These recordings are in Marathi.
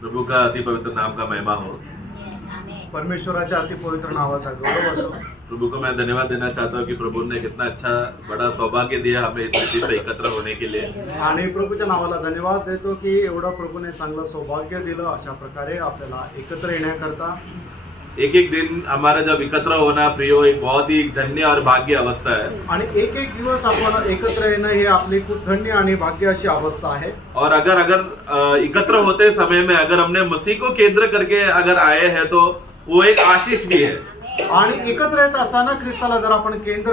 प्रभु का अति पवित्र नाम का महिमा हो। परमेश्वराच्या अति पवित्र नावाचा गौरव असो। प्रभु को मैं धन्यवाद देना चाहता हूँ कि प्रभु ने कितना अच्छा बड़ा सौभाग्य दिया हमें इस रीति से एकत्र होने के लिए। आणि प्रभूच्या नावाला धन्यवाद देतो की एवढं प्रभूने चांगलं सौभाग्य दिलं अशा प्रकारे आपल्याला एकत्र येण्याकरता। एक एक दिन हमारा जब एकत्र होना प्रियो एक बहुत ही धन्य और भाग्य अवस्था है। आणि एक एक दिवस आपण एकत्र येणं हे आपली खूप धन्य आणि भाग्य अशी अवस्था आहे। और अगर एकत्र होते समय में अगर हमने मसीह को केंद्र करके अगर आए हैं तो वो एक आशीष भी है। आणि एकत्र येत असताना ख्रिस्ताला जर आपण केंद्र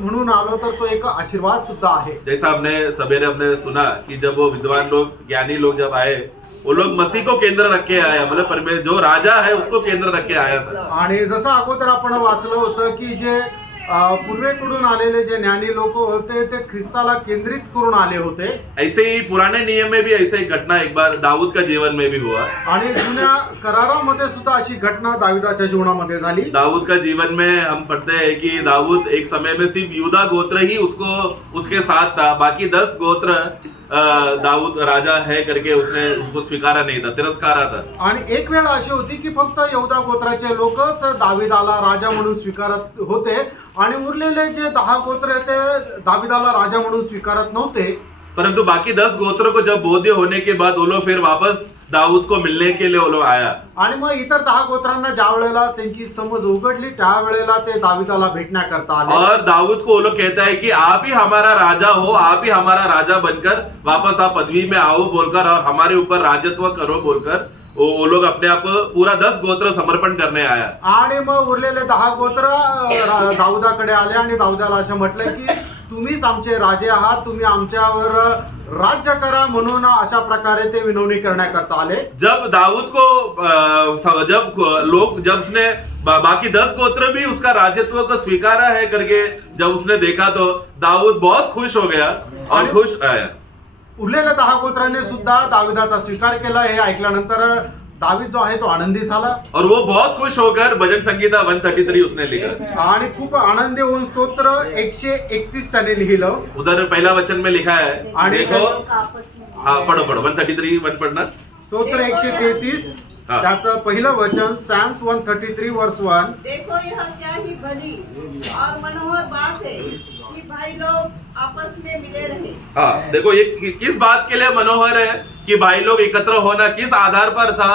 म्हणून आलो तर तो एक आशीर्वाद सुद्धा आहे। जैसा हमने सवेरे हमने सुना कि जब वो विद्वान लोग ज्ञानी लोग जब आए वो लोग मसीह को केंद्र रख के आया, मतलब परमेश्वर जो राजा है उसको केंद्र रख के आया था। आणि जसं अगोदर आपण वाचलं होतं की जे पूर्वेकडून आलेले जे ज्ञानी लोक होते ते ख्रिस्ताला केंद्रित करून आले होते। ऐसे ही पुराने नियम में भी ऐसे ही घटना एक बार दाऊद का जीवन में भी हुआ। आणि जुन्या करारामध्ये सुद्धा अशी घटना दाविदाच्या जीवनामध्ये झाली। दाऊद का जीवन में हम पढ़ते हैं कि दाऊद एक समय में सिर्फ यूदा गोत्र ही उसके साथ था, बाकी 10 गोत्र दाऊद राजा है करके उसने उसको स्वीकारा नहीं था, तिरस्कारा था। आणि एक वेळ अशी होती की फक्त यहूदा गोत्राचे लोकच दाविदाला राजा म्हणून स्वीकारत होते आणि उरलेले जे 10 गोत्र ते दाविदाला राजा म्हणून स्वीकारत नव्हते। परंतु बाकी 10 गोत्रों को जब बोध्य होने के बाद वो लोग फिर वापस दाऊद को मिलने के लिए वो लोग आया। आणि मग इतर 10 गोत्रांना ज्या वेळेला त्यांची समज उघडली त्या वेळेला ते दाविदाला भेटण्याकरता आले। और दाऊद को वो लोग कहता है कि आप ही हमारा राजा हो, आप ही हमारा राजा बनकर वापस आप पदवी में आओ बोलकर और हमारे ऊपर राजत्व करो बोलकर वो लोग अपने आप पूरा 10 गोत्र समर्पण करने आया। आणि मग उरलेले 10 गोत्र दाऊदाकडे आले आणि दाऊदाला असं म्हटलं की तुम्हीच आमचे राजे आहात, तुम्ही आमच्यावर राज्य करा म्हणून अशा प्रकारे ते विनवणी करण्याकरता आले। जब दाऊद को जब उसने बाकी 10 गोत्र भी उसका राजत्व को स्वीकारा है करके जब उसने देखा तो दाऊद बहुत खुश हो गया और खुश आया। उरलेल्या 10 गोत्रांनी सुद्धा दाविदाचा स्वीकार केला। हे ऐकल्यानंतर दावीद जो आहे तो आनंदी झाला और वो बहुत खुश होकर भजन संगीता 133 उसने लिखा आणि खूप आनंदी होऊन स्तोत्र 131 त्याने लिहिलं। उधर पहला वचन में लिखा है, आणि देखो पढ़ो 133 वन पढ़ना। स्तोत्र 133 त्याचं पहिलं वचन Psalms 133 वर्स 1। देखो यह क्या ही बड़ी और मनोहर बात है कि भाई लोग आपस में मिले रहे। हाँ देखो ये किस बात के लिए मनोहर है कि भाई लोग एकत्र होना किस आधार पर था।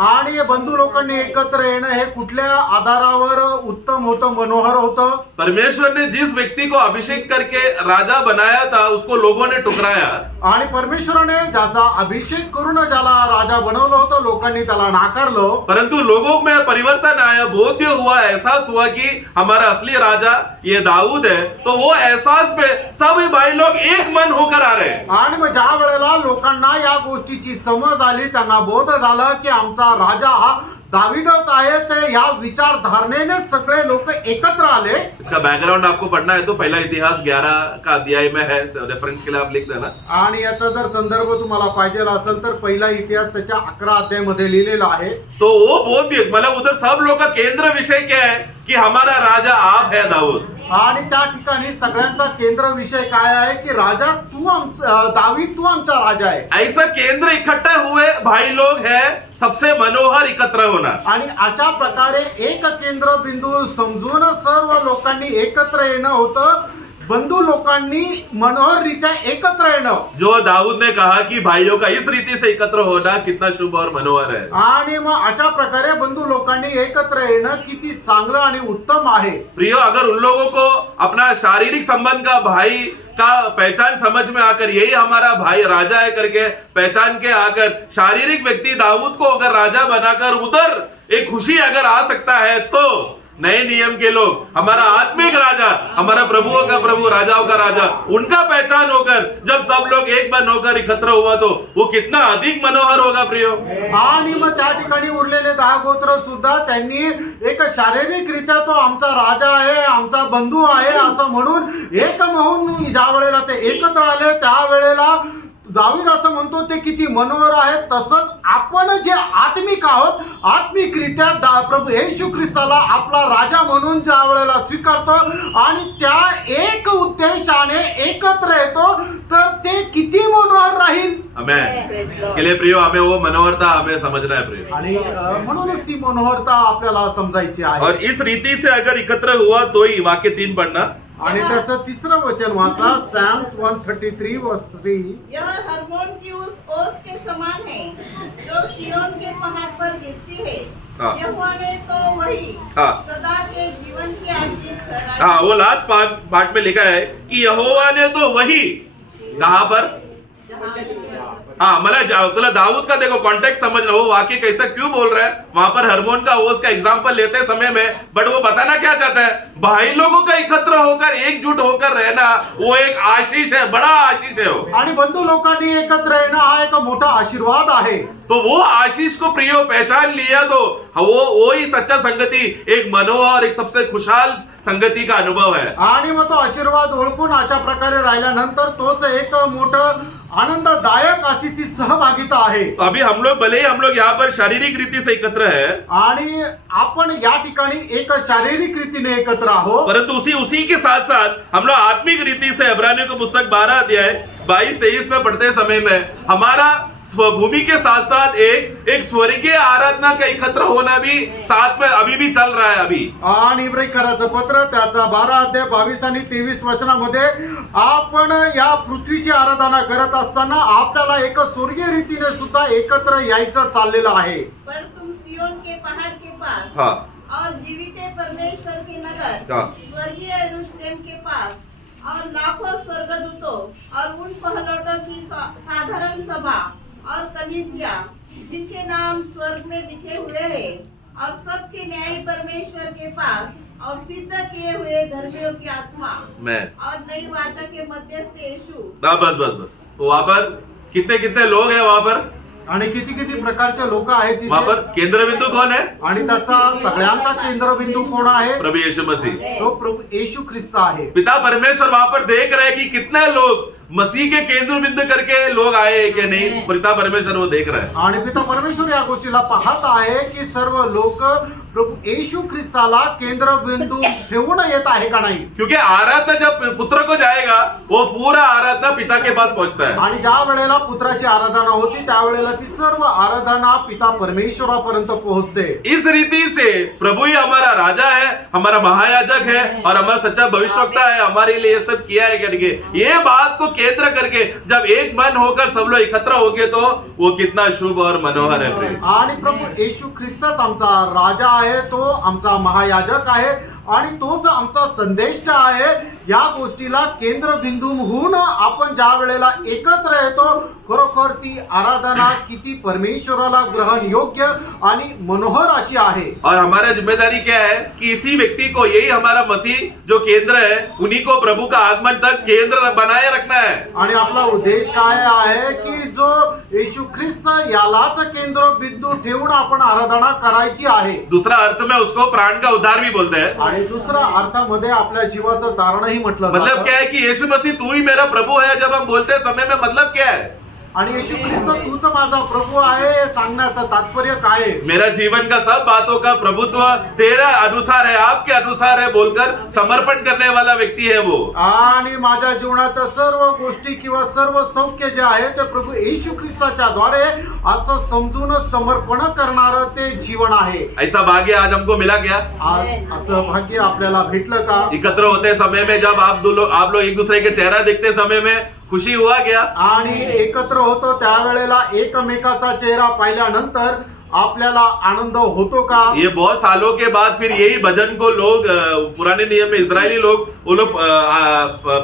आणि बंधू लोकांनी एकत्र येणं हे कुठल्या आधारावर उत्तम होतं, मनोहर होतं। परमेश्वर ने जिस व्यक्ती को अभिषेक करके राजा बनाया था उसको लोगों ने ठुकराया। आणि परमेश्वराने ज्याचा अभिषेक करून ज्याला राजा बनवलं होतं लोकांनी त्याला नाकारलं। परंतु लोगों में परिवर्तन आया, बोध्य हुआ, एहसास हुआ कि हमारा असली राजा ये दाऊद है, तो वो एहसास पे सभी भाई लोग एक मन होकर आ रहे। आणि मग ज्या वेळेला लोकांना या गोष्टीची समज आली, त्यांना बोध झाला की आमचा राजा हा दावीदच आहे, ते या विचारधारणेने सगळे लोक एकत्र आले। इसका बैकग्राउंड आपको पढ़ना है तो पहला इतिहास 11 का अध्याय में है, रेफरेंस के लिए आप लिख देना। आणि याचा जर संदर्भ तुम्हाला पाहिजे असेल तर पहिला इतिहास त्याच्या 11 अध्यायामध्ये लिहिलेला आहे। तो वो बोध्य मतलब उधर सब लोग का केंद्र विषय क्या है कि हमारा राजा आप है दाऊद। आणि त्या ठिकाणी सगळ्यांचा केंद्र विषय काय आहे की राजा तू आमचा दावीद, तू आमचा राजा आहे। ऐसा केंद्र इकट्ठा हुए भाई लोग है सबसे मनोहर एकत्र होना। आणि अशा प्रकारे एक केंद्र बिंदू समजून सर्व लोकांनी एकत्र येणं होतं, बंधू लोकांनी मनोहररित्या एकत्र येणं। जो दाऊद ने कहा कि भाइयों का इस रीति से एकत्र होना कितना शुभ और मनोहर है। आणि मग अशा प्रकारे बंधू लोकांनी एकत्र येणं किती चांगलं आणि उत्तम आहे। प्रियो अगर उन लोगों को अपना शारीरिक संबंध का भाई का पहचान समझ में आकर यही हमारा भाई राजा है करके पहचान के आकर शारीरिक व्यक्ति दाऊद को अगर राजा बनाकर उधर एक खुशी अगर आ सकता है तो नए नियम के लोग हमारा आत्मिक राजा, हमारा प्रभुओं का प्रभु, राजाओं का राजा, उनका पहचान होकर जब सब लोग एक मन होकर एकत्र हुआ तो वो कितना अधिक मनोहर होगा प्रियो। आणि मग त्या ठिकाणी उरलेले 10 गोत्र सुद्धा त्यांनी एक शारीरिकरित्या तो आमचा राजा आहे, आमचा बंधू आहे असं म्हणून एक म्हणून ज्या वेळेला ते एकत्र आले त्या वेळेला दावीद असं म्हणतो ते किती मनोहर आहे. तसंच आपण जे आत्मिक आहोत, आत्मिकरित्या प्रभू येशू ख्रिस्ताला आपला राजा म्हणून ज्या वेळेला स्वीकारतो आणि त्या एक उद्देशाने एकत्र येतो, तर ते किती मनोहर राहील. हमें इसके लिए प्रियो हमें वो मनोहरता हमें समझना है प्रियो. आणि म्हणूनच ती मनोहरता आपल्याला समजायची आहे. और इस रीति से अगर एकत्र हुआ तो ही वाक्य 3 पढ़ना. आणि त्याचं तिसरं वचन वाचा, सॅम्स 133 वर्स 3. यह हर्मोन की उस ओस के समान है जो सिय्योन के पहाड़ पर गिरती है. हाँ। यहोवा ने तो वही हाँ। सदा के जीवन की आशीष ठहराई. हाँ, वो लास्ट पार्ट में लिखा है कि यहोवा ने तो वही, कहां पर, हाँ मतलब दाऊद का देखो कॉन्टेक्स्ट समझना, वो वाक्य कैसा क्यों बोल रहा है. वहां पर हरमोन का ओस का एग्जांपल लेते समय में, बट वो बताना क्या चाहता है, भाई लोगों का एकत्र होकर एकजुट होकर रहना वो एक आशीष है, बड़ा आशीष है वो. आणि बंधू लोकांनी एकत्र येणं हा एक मोठा आशीर्वाद आहे. तो वो आशीष को प्रियो पहचान लिया तो वो ही सच्चा संगति, एक मनोहर, एक सबसे खुशहाल संगति का अनुभव है. आणि मग तो आशीर्वाद ओळखून अशा प्रकारे राहिल्यानंतर तोच एक मोठं आनंददायक अशी ती सहभागिता आहे. अभी हम लोग यहाँ पर शारीरिक रीति से एकत्र है, आणि आपण या ठिकाणी एक शारीरिक रीतीने एकत्र आहोत, परंतु उसी के साथ साथ हम लोग आत्मिक रीति से इब्रानियों को पुस्तक 12 अध्याय 22-23 में पढ़ते समय में हमारा स्वभूमि के साथ साथ एक स्वर्गीय आराधना का एकत्र होना भी साथ में अभी भी चल रहा है अभी. आणि इब्रानियराचं पत्र त्याचा 12 अध्याय 22 आणि 23 वचनामध्ये आपण या पृथ्वीची आराधना करत असताना आपल्याला एक स्वर्गीय रीतीने सुद्धा एकत्र यायचं चाललेलं आहे. पर तुम सिय्योन के पहाड़ के पास हाँ. और जीवित परमेश्वर के नगर हाँ. स्वर्गीय यरूशलेम के पास और लाखों स्वर्गदूतों और उन पहलौठों की साधारण सभा और कलीसिया जिनके नाम स्वर्ग में लिखे हुए हैं और सबके न्यायी परमेश्वर के पास और सिद्ध किए हुए धर्मियों की आत्मा मैं और नई वाचा के मध्यस्थ यीशु. बस तो वहां पर कितने लोग हैं वहां पर, आणि किती किती प्रकारचे लोक आहेत तिथे. वहां पर केंद्र बिंदु कौन है, आणि त्याचा सगळ्यांचा केंद्रबिंदू कोण आहे, प्रभु यीशु मसीह. तो प्रभू येशू ख्रिस्त आहे. पिता परमेश्वर वहां पर देख रहे हैं कि कितने लोग मसीह के केंद्र बिंदु करके लोग आए कि नहीं. पिता परमेश्वर वो देख रहा है. आणि पिता परमेश्वर या गोष्टीला पाहत आहे की सर्व लोक प्रभू येशू ख्रिस्ताला केंद्रबिंदू ठेवून येत आहे का नाही. क्योंकि आराधना जब पुत्र को जाएगा वो पूरा आराधना पिता के पास पहुंचता है. आणि ज्या वेळेला पुत्राची आराधना होती त्यावेळेला ती सर्व आराधना पिता परमेश्वरापर्यंत पोहोचते. इस रीति से प्रभु ही हमारा राजा है, हमारा महायाजक है और हमारा सच्चा भविष्यवक्ता है, हमारे लिए ये सब किया है करके ये बात को केंद्र करके जब एक मन होकर सब लोग एकत्र होंगे तो वो कितना शुभ और मनोहर है प्रिय. आणि प्रभू येशू ख्रिस्तच आमचा राजा आहे, तो आमचा महायाजक आहे आणि तोच आमचा संदेष्ट आहे. या गोष्टीला केंद्रबिंदू होऊन आपण ज्या वेळेला एकत्र येतो, खरोखर ती आराधना किती परमेश्वराला ग्रहण योग्य आणि मनोहर अशी आहे. और हमारा जिम्मेदारी क्या है कि इसी व्यक्ति को, यही हमारा मसीह जो केंद्र है, उन्हीं को प्रभु का आगमन तक केंद्र बनाए रखना है. आणि आपला उद्देश काय आहे की जो येशू ख्रिस्त यालाच केंद्रबिंदू ठेवून आपण आराधना करायची आहे. दूसरा अर्थ में उसको प्राण का उद्धार भी बोलते हैं. आणि दुसरा अर्थामध्ये आपल्या जीवाचं तारणही म्हटलं मतलब जातं. क्या है कि यीशु मसीह तू ही मेरा प्रभु है जब हम बोलते समय में मतलब क्या है, आणि येशू ख्रिस्त तूच माझा प्रभू आहे हे सांगण्याचं तात्पर्य काय आहे. मेरा जीवन का सब बातों का प्रभुत्व तेरा अनुसार है, आपके अनुसार है बोलकर समर्पण करने वाला व्यक्ति है वो. आणि माझ्या जीवनाच्या सर्व गोष्टी किंवा सर्व सौख्य जे आहे ते प्रभू येशू ख्रिस्ताच्या द्वारे असं समजून समर्पण करणारं ते जीवन आहे. ऐसा भाग्य आज हमको मिला क्या. आज असं भाग्य आपल्याला भेटलं का. एकत्र होते समय में जब आप लोग एक दूसरे के चेहरा देखते समय में खुशी हुआ क्या. आणि एकत्र होतो त्यावेळेला एकमेकाचा चेहरा पाहिल्यानंतर आपल्याला आनंद होतो का. ये बहुत सालों के बाद फिर यही भजन को लोग पुराने नियम में इजरायली लोग वो लोग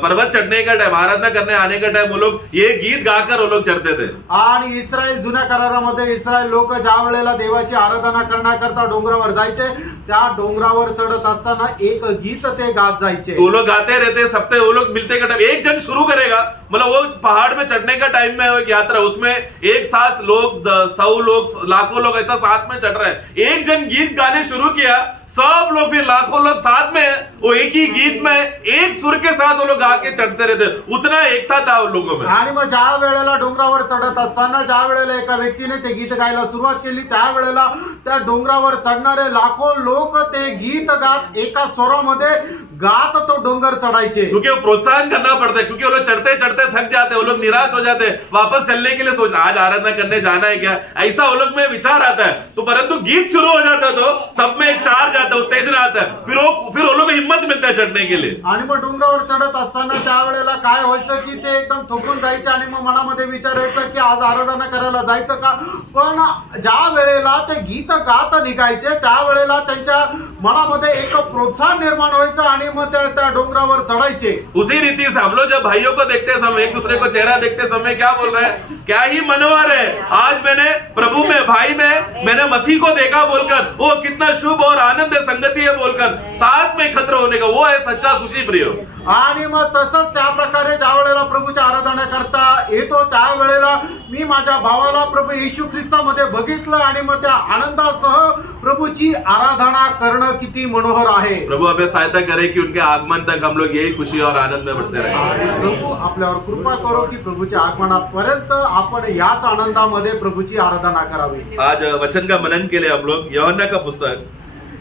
पर्वत चढ़ने का टाइम, आराधना करने आने का टाइम वो लोग ये गीत गाकर वो लोग चढ़ते थे. आणि इस्रायल जुन्या करारामध्ये इस्रायल लोक ज्या वेळेला देवाची आराधना करण्याकरता डोंगरावर जायचे, त्या डोंगरावर चढत असताना एक गीत ते गात जायचे. वो लोग गाते रहते सबसे, वो लोग मिलते का टाइम एक जन शुरू करेगा, मतलब वो पहाड़ में चढ़ने का टाइम में एक यात्रा, उसमें एक साथ लोग 100 लोग लाखों लोग ऐसा साथ में चढ़ रहे हैं. एक जन गीत गाने शुरू किया, सब लोग फिर लाखों लोग साथ में वो एक ही गीत में एक सुर के साथ वो लोग गा के चढ़ते रहते, उतना एकता था उन लोगों में। आणि मग ज्या वेळेला डोंगरावर चढत असताना ज्या वेळेला एका व्यक्तीने ते गीत गायला सुरुवात केली, त्या वेळेला त्या डोंगरावर चढणारे लाखो लोक ते गीत गात एका स्वरामध्ये गात तो डोंगर चढायचे। क्योंकि वो प्रोत्साहन करना पड़ता है, क्योंकि वो लोग चढ़ते चढ़ते थक जाते, वो लोग निराश हो जाते, वापस चलने के लिए सोच आज आराधना करने जाना है क्या, ऐसा वो लोग में विचार आता है। तो परंतु गीत शुरू हो जाता है तो सब में एक चार्ज आता है, उत्तेजना आता है, फिर वो लोग को हिम्मत मिलता है चढ़ने के लिए। आणि मग डोंगरावर चढत असताना त्या वेळेला काय व्हायचं की ते एकदम थकून जायचे आणि मग मनामध्ये विचारायचं की आज आराधना करायला जायचं का। पण ज्या वेळेला ते गीत गात निघायचे त्या वेळेला त्यांच्या मनामध्ये एक प्रोत्साहन निर्माण व्हायचं आणि मग त्या डोंगरावर चढायचे। उसी रीति से हम लोग जब भाइयों को देखते समय, एक दूसरे को चेहरा देखते समय क्या बोल रहे हैं, क्या ही मनोहर है आज मैंने प्रभु में, भाई में मैंने मसीह को देखा बोलकर, वो कितना शुभ और आनंद है, संगति है बोलकर साथ में एकत्र होने का, वो है सच्चा खुशी प्रियो। आणि मग तसंच त्या प्रकारे ज्या वेळेला प्रभूची आराधना करता येतो त्या वेळेला मी माझ्या भावाला प्रभू येशू ख्रिस्तामध्ये बघितलं आणि मग त्या आनंदासह प्रभूची आराधना करणं किती मनोहर आहे। प्रभु हमें सहायता करे कि उनके आगमन तक हम लोग यही खुशी और आनंद में बढ़ते रहे। आणि प्रभू आपल्यावर कृपा करो की प्रभूच्या आगमनापर्यंत आपण याच आनंदामध्ये प्रभूची आराधना करावी। आज वचन का मनन के लिए हम लोग यूहन्ना का पुस्तक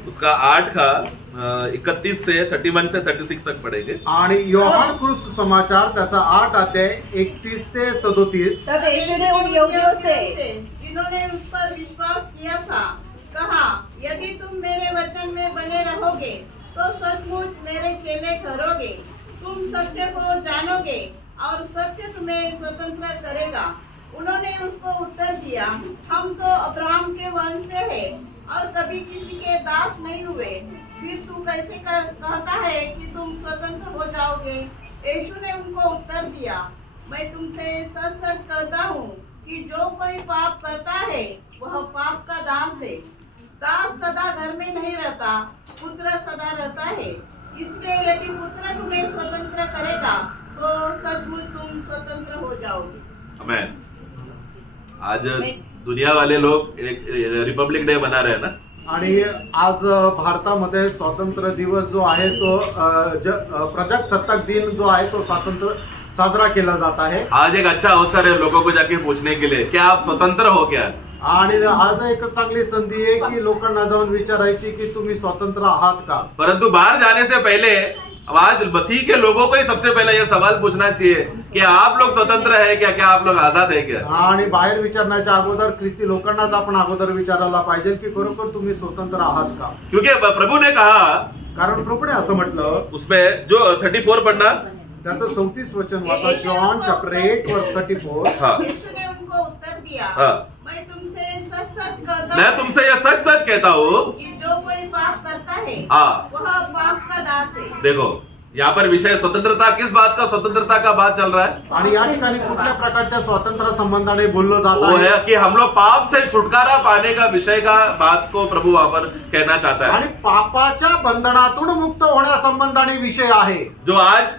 उसका 8 का 31 से 31 से 36 तक पढ़ेंगे। आणि योहान कृत समाचार त्याचा 8 अध्याय 31 ते 37। तब यीशु ने उन यहूदियों से जिन्होंने उस पर विश्वास किया था कहा, यदि तुम मेरे वचन में बने रहोगे तो सचमुच मेरे चेले ठहरोगे, तुम सत्य को जानोगे और सत्य तुम्हें स्वतंत्र करेगा। उन्होंने उसको उत्तर दिया, हम तो अब्राहम के वंश से हैं और कभी किसी के दास नहीं हुए, फिर तू कैसे कहता है कि तुम स्वतंत्र हो जाओगे। यीशु ने उनको उत्तर दिया, मैं तुमसे सच सच कहता हूँ कि जो कोई पाप करता है वह पाप का दास है। दास सदा घर में नहीं रहता, पुत्र सदा रहता है। इसलिए यदि पुत्र तुम्हें स्वतंत्र करेगा तो सचमुच तुम स्वतंत्र हो जाओगे। आमेन। आज दुनिया वाले लोग एक रिपब्लिक डे मना रहे हैं ना, आणि आज भारतामध्ये स्वातंत्र्य दिवस जो आहे तो प्रजासत्ताक दिन जो आहे तो स्वातंत्र्य साजरा केला जात आहे। आज एक अच्छा अवसर है लोगों को जाके पूछने के लिए क्या आप स्वतंत्र हो क्या। आणि आज एक चांगली संधी आहे की लोकांना जाऊन विचारायची की तुम्ही स्वतंत्र आहात का। परंतु बाहर जाने से पहले आज मसीह के लोगों को ही सबसे पहले यह सवाल पूछना चाहिए कि आप लोग स्वतंत्र है क्या, क्या आप लोग आजाद है क्या। आणि बाहेर विचारण्याच्या अगोदर ख्रिस्ती लोकांनाच आपण अगोदर विचारायला पाहिजे की खरोखर तुम्ही स्वतंत्र आहात का। क्योंकि प्रभु ने कहा, कारण प्रभूने असं म्हटलं, उसमें जो 34 पढ़ना, त्याचं 34 वचन वाचा, जॉन चॅप्टर 8 वर्स 34। हाँ यीशु ने उनको उत्तर दिया, हाँ, मैं तुमसे सच सच कहता मैं हूँ तुमसे यह सच सच कहता हूँ कि जो कोई पाप करता है हाँ। वह पाप का दास है। देखो यहाँ पर विषय स्वतंत्रता, किस बात का स्वतंत्रता का बात चल रहा है, आणि या ठिकाणी कुठल्या प्रकारच्या स्वातंत्र्य संबंधाने बोललं जात वो आहे है कि हम लोग पाप से छुटकारा पाने का विषय का बात को प्रभु वहां पर कहना चाहता है। आणि पापाच्या बंधनातून मुक्त होण्यासंबंधाने विषय आहे। जो आज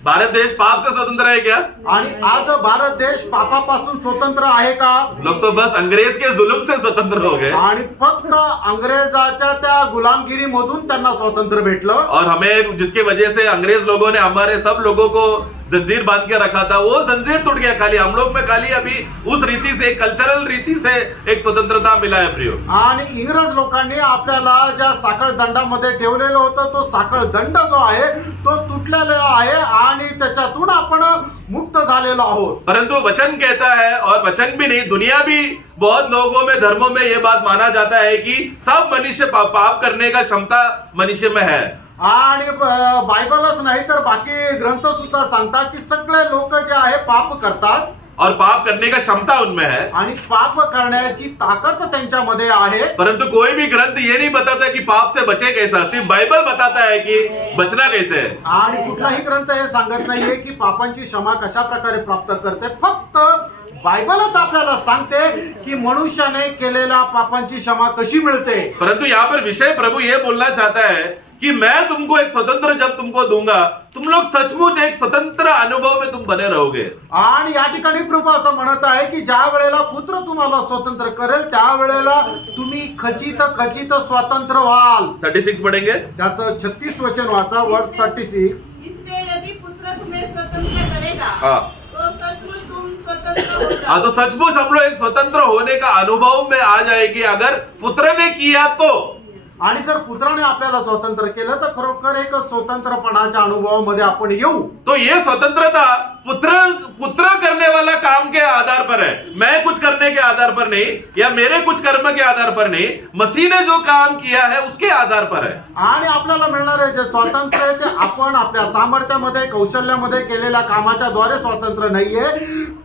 भारत देश पाप से स्वतंत्र है क्या, आणि आज भारत देश पापापासून स्वतंत्र आहे का। लोग तो बस अंग्रेज के जुल्म से स्वतंत्र हो गए आणि फक्त अंग्रेजाच्या त्या गुलामगिरी मधून त्यांना स्वातंत्र्य भेटलं। और हमें जिसकी वजह से अंग्रेज लोगों ने हमारे सब लोगों को जंजीर बांध के रखा था, वो जंजीर टूट गया। खाली हम लोग में खाली अभी उस रीति से, कल्चरल रीति से एक स्वतंत्रता मिला है प्रियो। आणि इंग्रज लोकांनी आपल्याला ज्या साखळ दंडामध्ये ठेवलेलं होतं तो साखळ दंड जो आहे तो तुटलेला आहे आणि त्याच्यातून आपण मुक्त झालेलो आहोत। परंतु वचन कहता है, और वचन भी नहीं दुनिया भी बहुत लोगों में, धर्मों में ये बात माना जाता है कि सब मनुष्य पाप करने का क्षमता मनुष्य में है। आणि बायबलच नाही तर बाकी ग्रंथ सुद्धा सांगतात की सगळे लोक जे आहे पाप करतात और पाप करने का क्षमता उनमें है, आणि पाप करण्याची ताकद त्यांच्यामध्ये आहे। परंतु कोई भी ग्रंथ ये नहीं बताता कि पाप से बचे कैसा, सिर्फ बाइबल बताता है कि बचना कैसे है। आणि कुठलाही ग्रंथ हे सांगत नाहीये की पापांची क्षमा कशा प्रकारे प्राप्त करते, फक्त बायबलच आपल्याला सांगते की मनुष्याने केलेल्या पापांची क्षमा कशी मिळते। परंतु यहाँ पर विषय प्रभु ये बोलना चाहता है कि मैं तुमको एक स्वतंत्र जब तुमको दूंगा, तुम लोग सचमुच एक स्वतंत्र अनुभव में तुम बने रहोगे। आणि या ठिकाणी प्रभू असं म्हणत आहे की ज्या वेळेला पुत्र तुम्हाला स्वतंत्र करेल त्यावेळेला तुम्ही खचित स्वतंत्र व्हाल। 36 पढ़ेंगे। त्याचं 36 वचन वाचा, वर्स 36। इसलिए यदि पुत्र तुम्हें स्वतंत्र करेगा हाँ तो सचमुच तुम स्वतंत्र हो हाँ, जाओ। तो सचमुच हम लोग एक स्वतंत्र होने का अनुभव में आ जाएगी अगर पुत्र ने किया तो। आणि जर पुत्राने आपल्याला स्वतंत्र केलं तर खरोखर एक स्वतंत्रपणाच्या अनुभवामध्ये आपण येऊ। तो ये स्वतंत्रता पुत्र करने वाला काम के आधार पर है, मैं कुछ करने के आधार पर नहीं, या मेरे कुछ कर्म के आधार पर नहीं, मसीह ने जो काम किया है उसके आधार पर है। आणि आपल्याला मिळणारे जे स्वातंत्र्य आहे ते आपण आपल्या सामर्थ्यामध्ये कौशल्यामध्ये केलेल्या कामाच्या द्वारे स्वातंत्र्य नाहीये,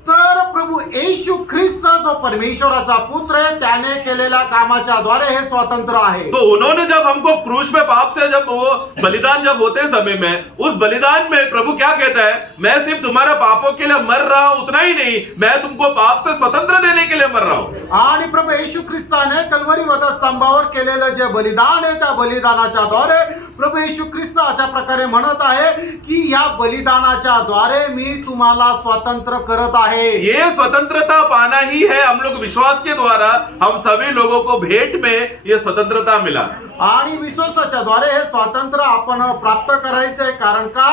तर प्रभू येशू ख्रिस्त जो परमेश्वराचा पुत्र आहे त्याने केलेल्या कामाच्या द्वारे हे स्वातंत्र्य आहे। तो उन्होंने जब हमको क्रूस पे पाप से जब वो बलिदान जब होते समय में, उस बलिदान में प्रभु क्या कहता है, मैं सिर्फ तुम्हारे पापों के लिए मर रहा हूं उतना ही नहीं, मैं तुमको पाप से स्वतंत्र देने के लिए मर रहा हूं। आणि प्रभू येशू ख्रिस्ताने कल्वरी वधस्तंभावर केलेलं जे बलिदान आहे त्या बलिदानाच्या द्वारे प्रभू येशू ख्रिस्त अशा प्रकारे म्हणत आहे की या बलिदानाच्या द्वारे मी तुम्हाला स्वतंत्र करत आहे। ये स्वतंत्रता पाना ही है, हम लोग विश्वास के द्वारा हम सभी लोगों को भेंट में ये स्वतंत्रता मिला। आणि विश्वासाच्या द्वारे हे स्वातंत्र्य आपण प्राप्त करायचंय, कारण का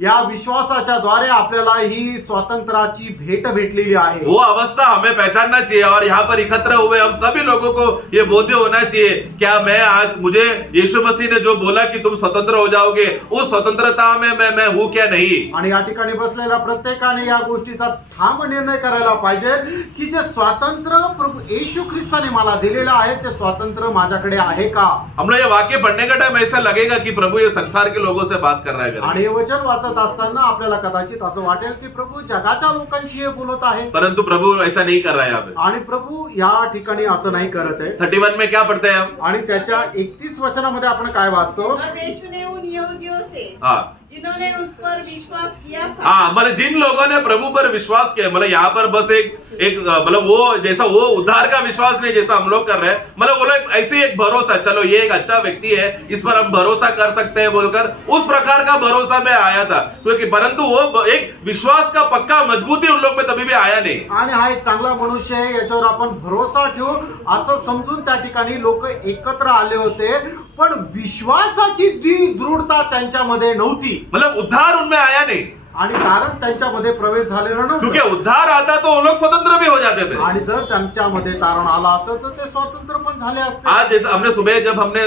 या विश्वासाच्या द्वारे आपल्याला ही स्वातंत्र्याची भेट भेटलेली आहे। वो अवस्था हमें पहचानना चाहिए और यहाँ पर एकत्र हुए हम सभी लोगों को ये बोध्य होना चाहिए, क्या मैं आज, मुझे यीशु मसीह ने जो बोला कि तुम स्वतंत्र हो जाओगे, उस स्वतंत्रता में मैं हूं क्या नहीं। आणि या ठिकाणी बसलेल्या प्रत्येकाने या गोष्टीचा ठाम निर्णय करायला पाहिजे की जे स्वातंत्र्य प्रभू येशू ख्रिस्ताने मला दिलेलं आहे ते स्वातंत्र्य माझ्याकडे आहे का। हम लोग ये वाक्य पढ़ने का टाइम ऐसा लगेगा कि प्रभु ये संसार के लोगों से बात कर रहा है, आणि हे वचन वाचत असताना आपल्याला कदाचित असं वाटेल की प्रभु जगाच्या लोकांशी हे बोलत आहे, परंतु प्रभु ऐसा नहीं कर रहा है यहाँ पे। आणि प्रभू या ठिकाणी असं नाही करत आहे। 31 में क्या पढ़ते हैं हम? आणि त्याच्या 31 वचनामध्ये आपण काय वाचतो? तब यीशु ने उन यहूदियों से हाँ जिन्होंने उस पर विश्वास किया था, हाँ, मतलब जिन लोगों ने प्रभु पर विश्वास किया, मतलब यहाँ पर बस एक मतलब वो जैसा वो उद्धार का विश्वास नहीं जैसा हम लोग कर रहे हैं, मतलब वो लोग ऐसे एक भरोसा, चलो ये एक अच्छा व्यक्ति है इस पर हम भरोसा कर सकते हैं बोलकर उस प्रकार का भरोसा में आया था, क्योंकि परंतु वो एक विश्वास का पक्का मजबूती उन लोग में तभी भी आया नहीं। आणि हा एक चांगला मनुष्य आहे याच्यावर आपण भरोसा ठेवू असं समजून त्या ठिकाणी लोक एकत्र आले होते, पण विश्वासाची दृढता त्यांच्यामध्ये नव्हती, मतलब उद्धार उनमें आया नहीं, आणि कारण त्यांच्यामध्ये प्रवेश झालेला क्योंकि नव्हता। उद्धार आता तो वो लोग स्वतंत्र भी हो जाते थे। आणि जर त्यांच्यामध्ये तारण आला असतं तर ते स्वतंत्र पण झाले असते। आज जैसे हमने सुबह जब हमने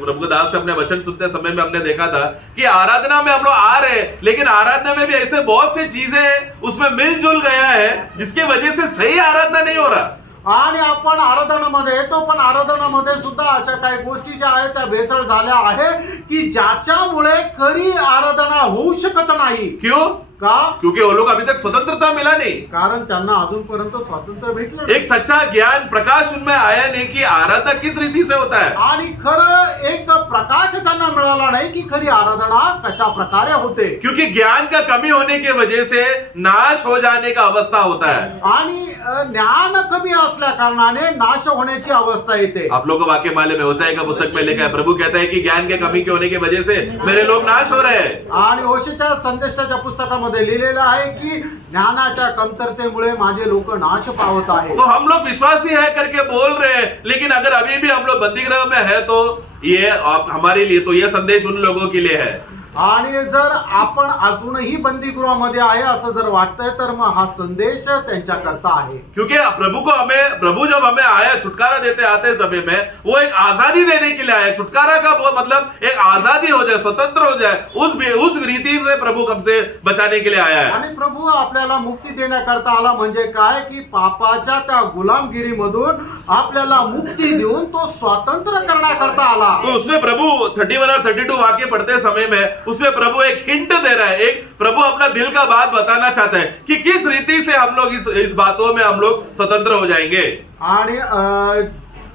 प्रभु दास से हमने वचन सुनते समय में हमने देखा था कि आराधना में हम लोग आ रहे हैं, लेकिन आराधना में भी ऐसे बहुत सी चीजें उसमें मिलजुल गया है जिसकी वजह से सही आराधना नहीं हो रहा। आणि आपण आराधनामध्ये येतो, पण आराधनामध्ये सुद्धा अशा काही गोष्टी ज्या आहेत त्या भेसळ झाल्या आहे की ज्याच्यामुळे खरी आराधना होऊ शकत नाही। क्यों? का? क्योंकि वो लोग अभी तक स्वतंत्रता मिला नहीं, कारण त्यांना अजूनपर्यंत स्वातंत्र्य भेटलं नाही। एक सच्चा ज्ञान प्रकाश उनमें आया नहीं कि आराधना किस रीति से होता है। आणि खरं एक प्रकाश त्यांना मिळाला नाही की खरी आराधना कशा प्रकारे होते, क्योंकि ज्ञान का कमी होने की वजह से नाश हो जाने का अवस्था होता है। आणि ज्ञान कमी असल्या कारणाने नाश होण्याची अवस्था येते। आप लोग को वाक्य मालूम है, होशे का पुस्तक में लिखा है, प्रभु कहता है कि ज्ञान के कमी के होने की वजह से मेरे लोग नाश हो रहे हैं। आणि होशेच्या संदेशाच्या पुस्तकामध्ये लिहिलेलं आहे की ज्ञानाच्या कमतरतेमुळे माझे लोक नाश पावत आहे। तो हम लोग विश्वासी है करके बोल रहे हैं, लेकिन अगर अभी भी हम लोग बंदीगृह में है तो ये हमारे लिए, तो ये संदेश उन लोगों के लिए है। आणि जर आपण अजूनही बंदीगृहामध्ये आहे असं जर वाटतंय तर मग हा संदेश त्यांच्याकरता आहे। क्योंकि प्रभु जब हमें आया छुटकारा देते आते समय में वो एक आजादी देने के लिए आया। छुटकारा का वो मतलब एक आजादी हो जाए, स्वतंत्र हो जाए, उस रीति से प्रभु हमसे बचाने के लिए आया है। आणि प्रभू आपल्याला मुक्ती देण्याकरता आला, म्हणजे काय की पापाच्या त्या गुलामगिरीमधून आपल्याला मुक्ती देऊन तो स्वतंत्र करण्याकरता आला। तो उसमें प्रभु 31 और 32 वाक्य पढ़ते समय में उसमें प्रभु एक हिंट दे रहा है, एक प्रभु अपना दिल का बात बताना चाहता है कि किस रीति से हम लोग इस बातों में हम लोग स्वतंत्र हो जाएंगे। आणि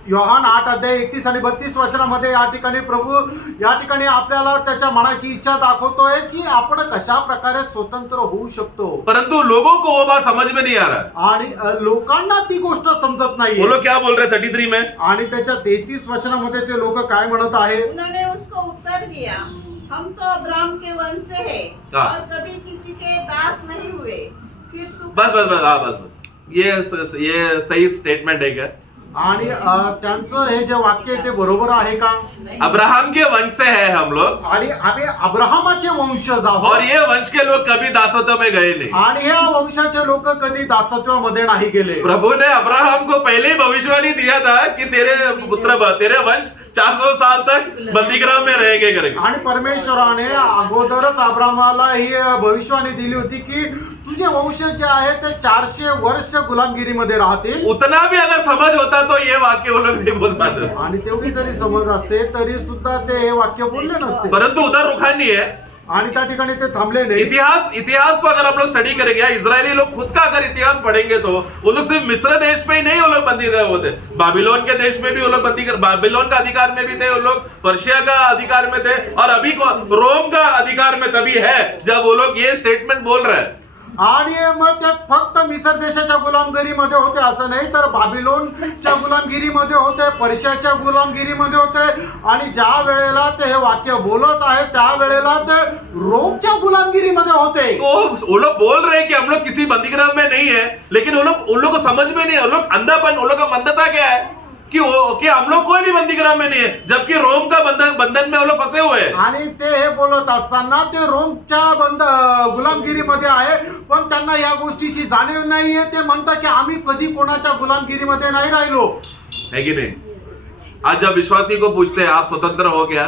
योहान 8 अध्याय 31 आणि 32 वचनामध्ये या ठिकाणी प्रभू या ठिकाणी आपल्याला त्याच्या मनाची इच्छा दाखवतोय की आपण कशा प्रकारे स्वतंत्र होऊ शकतो. परंतु लोगों को वो बात समझ में नहीं आ रहा. आणि लोकांना ती गोष्ट समजत नाही. वो लोग क्या बोल रहे हैं 33 में? आणि त्याच्या 33 वचनामध्ये ते लोक काय म्हणत आहे. उन्होंने उसको उत्तर दिया, हम तो अब्राहम के वंश से हैं हाँ। और कभी किसी के दास नहीं हुए, फिर तू बस बस बस, हाँ बस बस, ये सही स्टेटमेंट है क्या? आणि त्यांचं हे जे वाक्य आहे ते बरोबर आहे का. अब्राहम के वंश से है हम लोग, आणि आम्ही अब्राहमाचे वंशज और आहोत. ये वंश के लोग कभी दासत्व में गए नहीं. आणि ह्या वंशाचे लोक कधी दासत्वामध्ये नाही गेले. प्रभु ने अब्राहम को पहले ही भविष्यवाणी दिया था कि तेरे वंश 400 साल तक बंदीगृह में रहेंगे करके. आणि परमेश्वराने अगोदरच अब्राहमाला ही भविष्यवाणी दिली होती की तुझे वंश जे आहे ते 400 वर्ष गुलामगिरीमध्ये राहतील. उतना भी अगर समझ होता तो ये वाक्य वो लोग नहीं बोल पाते. आणि तेवढी जरी समज असते तरी सुद्धा ते हे वाक्य बोलले नसते. परंतु उधर रुखा नहीं है. आणि त्या ठिकाणी ते थांबले नाही. इतिहास को अगर हम लोग स्टडी करेंगे, इजरायली लोग खुद का अगर इतिहास पढ़ेंगे तो वो लोग सिर्फ मिस्र देश में ही नहीं वो लोग बंदी गए होते, बाबिलोन के देश में भी वो लोग बाबिलोन का अधिकार में भी थे, वो लोग पर्शिया का अधिकार में थे, और अभी रोम का अधिकार में तभी है जब वो लोग ये स्टेटमेंट बोल रहे हैं. आणि मग ते फक्त मिसर देशाच्या गुलामगिरीमध्ये होते असं नाही, तर बाबिलोनच्या गुलामगिरीमध्ये होते, पर्शियाच्या गुलामगिरीमध्ये होते. आणि ज्या वेळेला ते हे वाक्य बोलत आहे त्या वेळेला ते रोमच्या गुलामगिरीमध्ये होते. तो वो लोग बोल रहे हैं कि हम लोग किसी बंदीगृह में नहीं है, लेकिन उन लोग को समझ में नहीं है. वो लोग अंधापन, वो लोग का मंदता क्या है कि हम लोग कोई भी बंदीगृह में नहीं है, जबकि रोम का बंधन में वो लोग फंसे हुए हैं. आणि ते हे बोलत असताना ते रोमच्या गुलामगिरीमध्ये आहे, पण त्यांना या गोष्टीची जाणीव नाहीये. ते म्हणतात की आम्ही कधी कोणाच्या गुलामगिरीमध्ये नाही राहिलो. है कि नहीं? आज जब विश्वासी को पूछते हैं आप स्वतंत्र हो गया,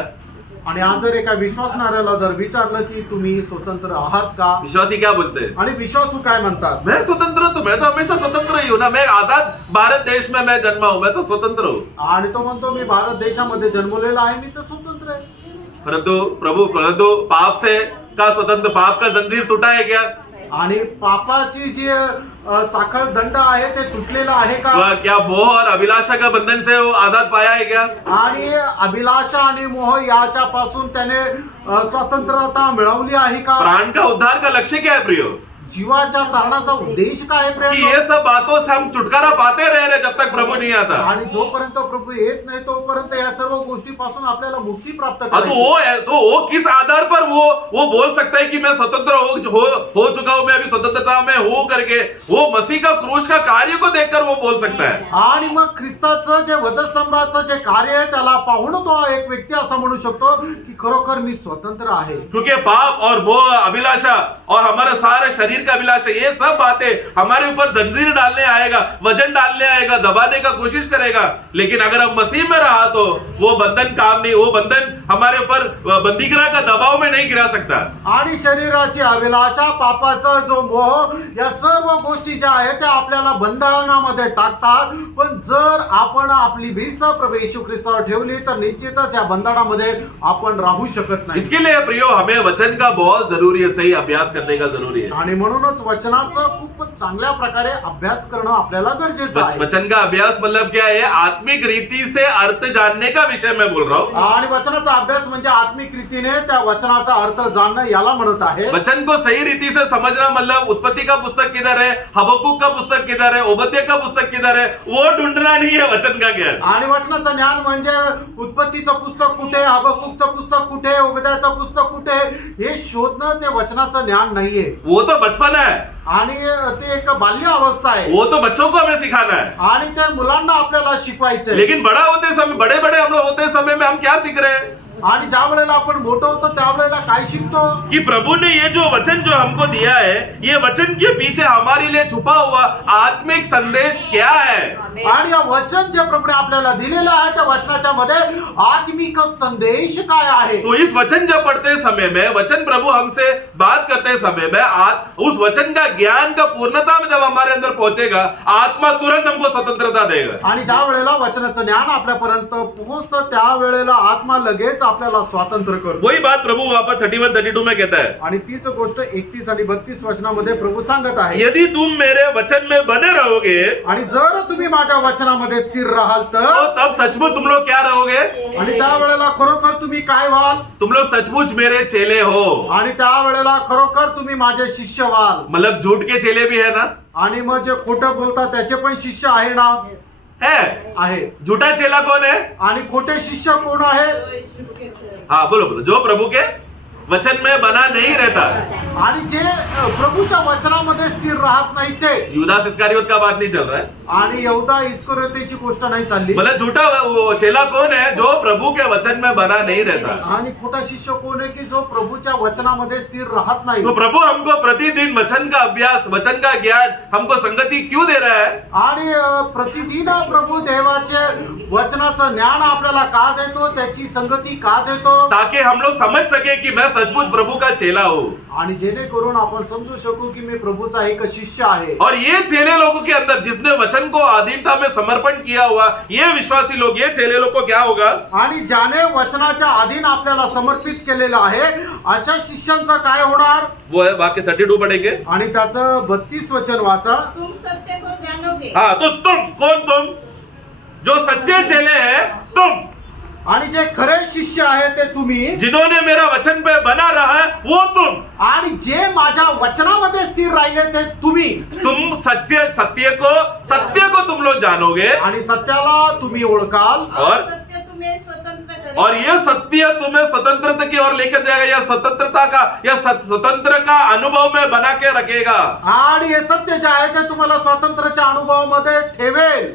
आणि आज जर एका विश्वासणाऱ्याला जर विचारलं की तुम्ही स्वतंत्र आहात का, विश्वासी क्या बोलते हैं? आणि विश्वासू काय म्हणतात. मैं स्वतंत्र हूं, तो मैं तो हमेशा स्वतंत्र ही हूं ना. मैं आजाद भारत देश में मैं जन्मा हूं, मैं तो स्वतंत्र हूं. आणि तो म्हणतो मी भारत देशामध्ये जन्मलेला आहे, मी तर स्वतंत्र आहे. परंतु पाप से का स्वतंत्र, पाप का जंजीर टूटा है क्या? आणि पापाची जी साखळ दंड आहे ते तुटलेलं आहे का. क्या मोह और अभिलाषा का बंधन से वो आजाद पाया है क्या? आणि अभिलाषा आणि मोह याच्यापासून त्याने स्वतंत्रता मिळवली आहे का. प्राण का उद्धार का लक्ष्य क्या है प्रियो? जीवाच्या तारणाचा उद्देश काय कि प्रेम. ये सब बातों से हम छुटकारा पाते रह रहे जब तक प्रभु नहीं आता. आणि जोपर्यंत प्रभू येत नाही तोपर्यंत या सर्व गोष्टीपासून आपल्याला मुक्ती प्राप्त तो करायची. वो किस आधार पर वो बोल सकता है कि मैं स्वतंत्र हो चुका हूं, मैं अभी स्वतंत्रता में हूं करके? वो मसीह का क्रूस का कार्य को देखकर वो बोल सकता है. आणि मग ख्रिस्ताचं जे वधस्तंभाचं जे कार्य आहे त्याला पाहून तो एक व्यक्ती असं म्हणू शकतो की खरोखर मी स्वतंत्र आहे. क्योंकि पाप और मोह, अभिलाषा और हमारे सारे शरीर का अभिलाषा, ये सब बातें हमारे ऊपर जंजीर डालने आएगा, वजन डालने आएगा, दबाने का कोशिश करेगा. लेकिन अगर हम मसीह में रहा तो वो बंधन काम नहीं, वो बंधन हमारे ऊपर बंदीगृह का दबाव में नहीं गिरा सकता. आणि शरीराची अभिलाषा, पापाचा जो मोह, या सर्व गोष्टी ज्या आहेत त्या आपल्याला बंधनामध्ये टाकतात. पण जर आपण आपली भिस्त प्रभू येशू ख्रिस्तावर ठेवली तर निश्चितच या बंधनामध्ये आपण राहू शकत नाही. इसके लिए प्रियो हमें वचन का बहुत जरूरी है, सही अभ्यास करने का जरूरी है. आणि म्हणूनच वचनाचं खूप चांगल्या प्रकारे अभ्यास करणं आपल्याला गरजेचं आहे. वचन का अभ्यास मतलब क्या है? आत्मिक रीति से अर्थ जानने का विषय मैं बोल रहा हूँ. आणि वचनाचा अभ्यास म्हणजे आत्मिक रीतीने त्या वचनाचा अर्थ जाणणं याला म्हणत आहे. वचन को सही रीति से समझना मतलब उत्पत्ति का पुस्तक किधर है, हबक्कुक का पुस्तक किधर है, ओबद्याह का पुस्तक किधर है, वो ढूंढना नहीं है वचन का ज्ञान. आणि वचनाचं ज्ञान म्हणजे उत्पत्तीचं पुस्तक कुठे, हबक्कुकचं पुस्तक कुठे, ओबद्याहचं पुस्तक कुठे, हे शोधणं ते वचनाचं ज्ञान नाहीये. वो तो बचपन है, आणि ते एक बाल्य अवस्था आहे. वो तो बच्चों को हमें सिखाना है. आणि ते मुलांना आपल्याला शिकवायचं. लेकिन बड़ा होते समय, बड़े हम लोग होते समय में हम क्या सीख रहे हैं? आणि ज्या वेळेला आपण मोठं होतो त्यावेळेला काय शिकतो कि प्रभु ने ये जो वचन जो हमको दिया है, ये वचन के पीछे हमारे लिए छुपा हुआ आत्मिक संदेश क्या है. आणि या वचन जे प्रभूने आपल्याला दिलेलं आहे त्या वचनाच्या मध्ये आत्मिक संदेश काय आहे. तो इस वचन जब पढ़ते समय में, वचन प्रभु हमसे बात करते समय में उस वचन का ज्ञान का पूर्णता में जब हमारे अंदर पहुंचेगा, आत्मा तुरंत हमको स्वतंत्रता देगा. आणि ज्या वेळेला वचनाचं ज्ञान आपल्यापर्यंत पोहोचतं त्या वेळेला आत्मा लगेच आपल्याला स्वातंत्र्य करतो. वही बात प्रभु वहां पर 31-32 में कहता है. आणि तीच गोष्ट 31 आणि 32 वचनामध्ये प्रभू सांगत आहे. यदि तुम मेरे वचन में बने रहोगे, आणि जर तुम्ही माझ्या वचनामध्ये वचनामध्ये स्थिर राहाल तो तर तब सचमुच तुम लोग क्या रहोगे? आणि त्यावेळेला खरोखर तुम्ही काय व्हाल तुम लोग सचमुच मेरे चेले हो. आणि त्यावेळेला खरोखर तुम्ही माझे शिष्य व्हाल. मतलब झूठ के चेले भी है ना? आणि मग जे खोटं बोलतात त्याचे पण शिष्य आहे ना? है. आहे. झूठा चेला कौन है? आणि खोटे शिष्य कोण आहे? हाँ बोलो बोलो. जो प्रभु के वचन में बना नहीं रहता. आणि जे प्रभूच्या वचनामध्ये स्थिर राहत नाही ते. युदास इस्कारियोत का बात नहीं चल रहा है. आणि यहूदा इस्करियोतीची गोष्ट नाही चालली. मतलब झूठा वो चेला कौन है? जो प्रभु के वचन में बना नहीं रहता. आणि खोटा शिष्य कोण आहे की जो प्रभूच्या वचनामध्ये स्थिर राहत नाही. तो प्रभु हमको प्रतिदिन वचन का अभ्यास, वचन का ज्ञान, हमको संगति क्यों दे रहा है? आणि प्रतिदिन प्रभू देवाचे वचनाचं ज्ञान आपल्याला का देतो, त्याची संगती का देतो, ताकि हम लोग समझ सके कि मैं सचमुच प्रभु का चेला हूँ. आणि जेणेकरून आपण समजू शकू की मी प्रभूचा एक शिष्य आहे. और ये चेले लोगों के अंदर जिसने वचन को अधीनता में समर्पण किया हुआ, ये विश्वासी लोग, ये चेले लोग को क्या होगा? आणि ज्याने वचनाच्या अधीन आपल्याला समर्पित केलेलं आहे अशा शिष्यांचं काय होणार? वो है वाक्य 32 पढ़ेंगे. आणि त्याचं 32 वचन वाचा. तुम सत्य को जानोगे. हाँ, तो तुम कौन? तुम जो सच्चे चेले हैं, तुम आणि जे खरे शिष्य आहे ते तुम्ही, जिन्होंने मेरा वचन पे बना रहा है, वो तुम. आणि जे माझ्या वचनामध्ये स्थिर राहिले ते तुम्ही. तुम सत्य को तुम लोग जानोगे. आणि सत्याला तुम्ही ओळखाल. और सत्य तुम्हें स्वतंत्र करेगा. और ये सत्य तुम्हें स्वतंत्रता की ओर लेकर जाएगा. या स्वतंत्रता का, या स्वतंत्र का अनुभव में बना के रखेगा. आणि हे सत्य जे आहे ते तुम्हाला स्वातंत्र्याच्या अनुभवामध्ये ठेवेल.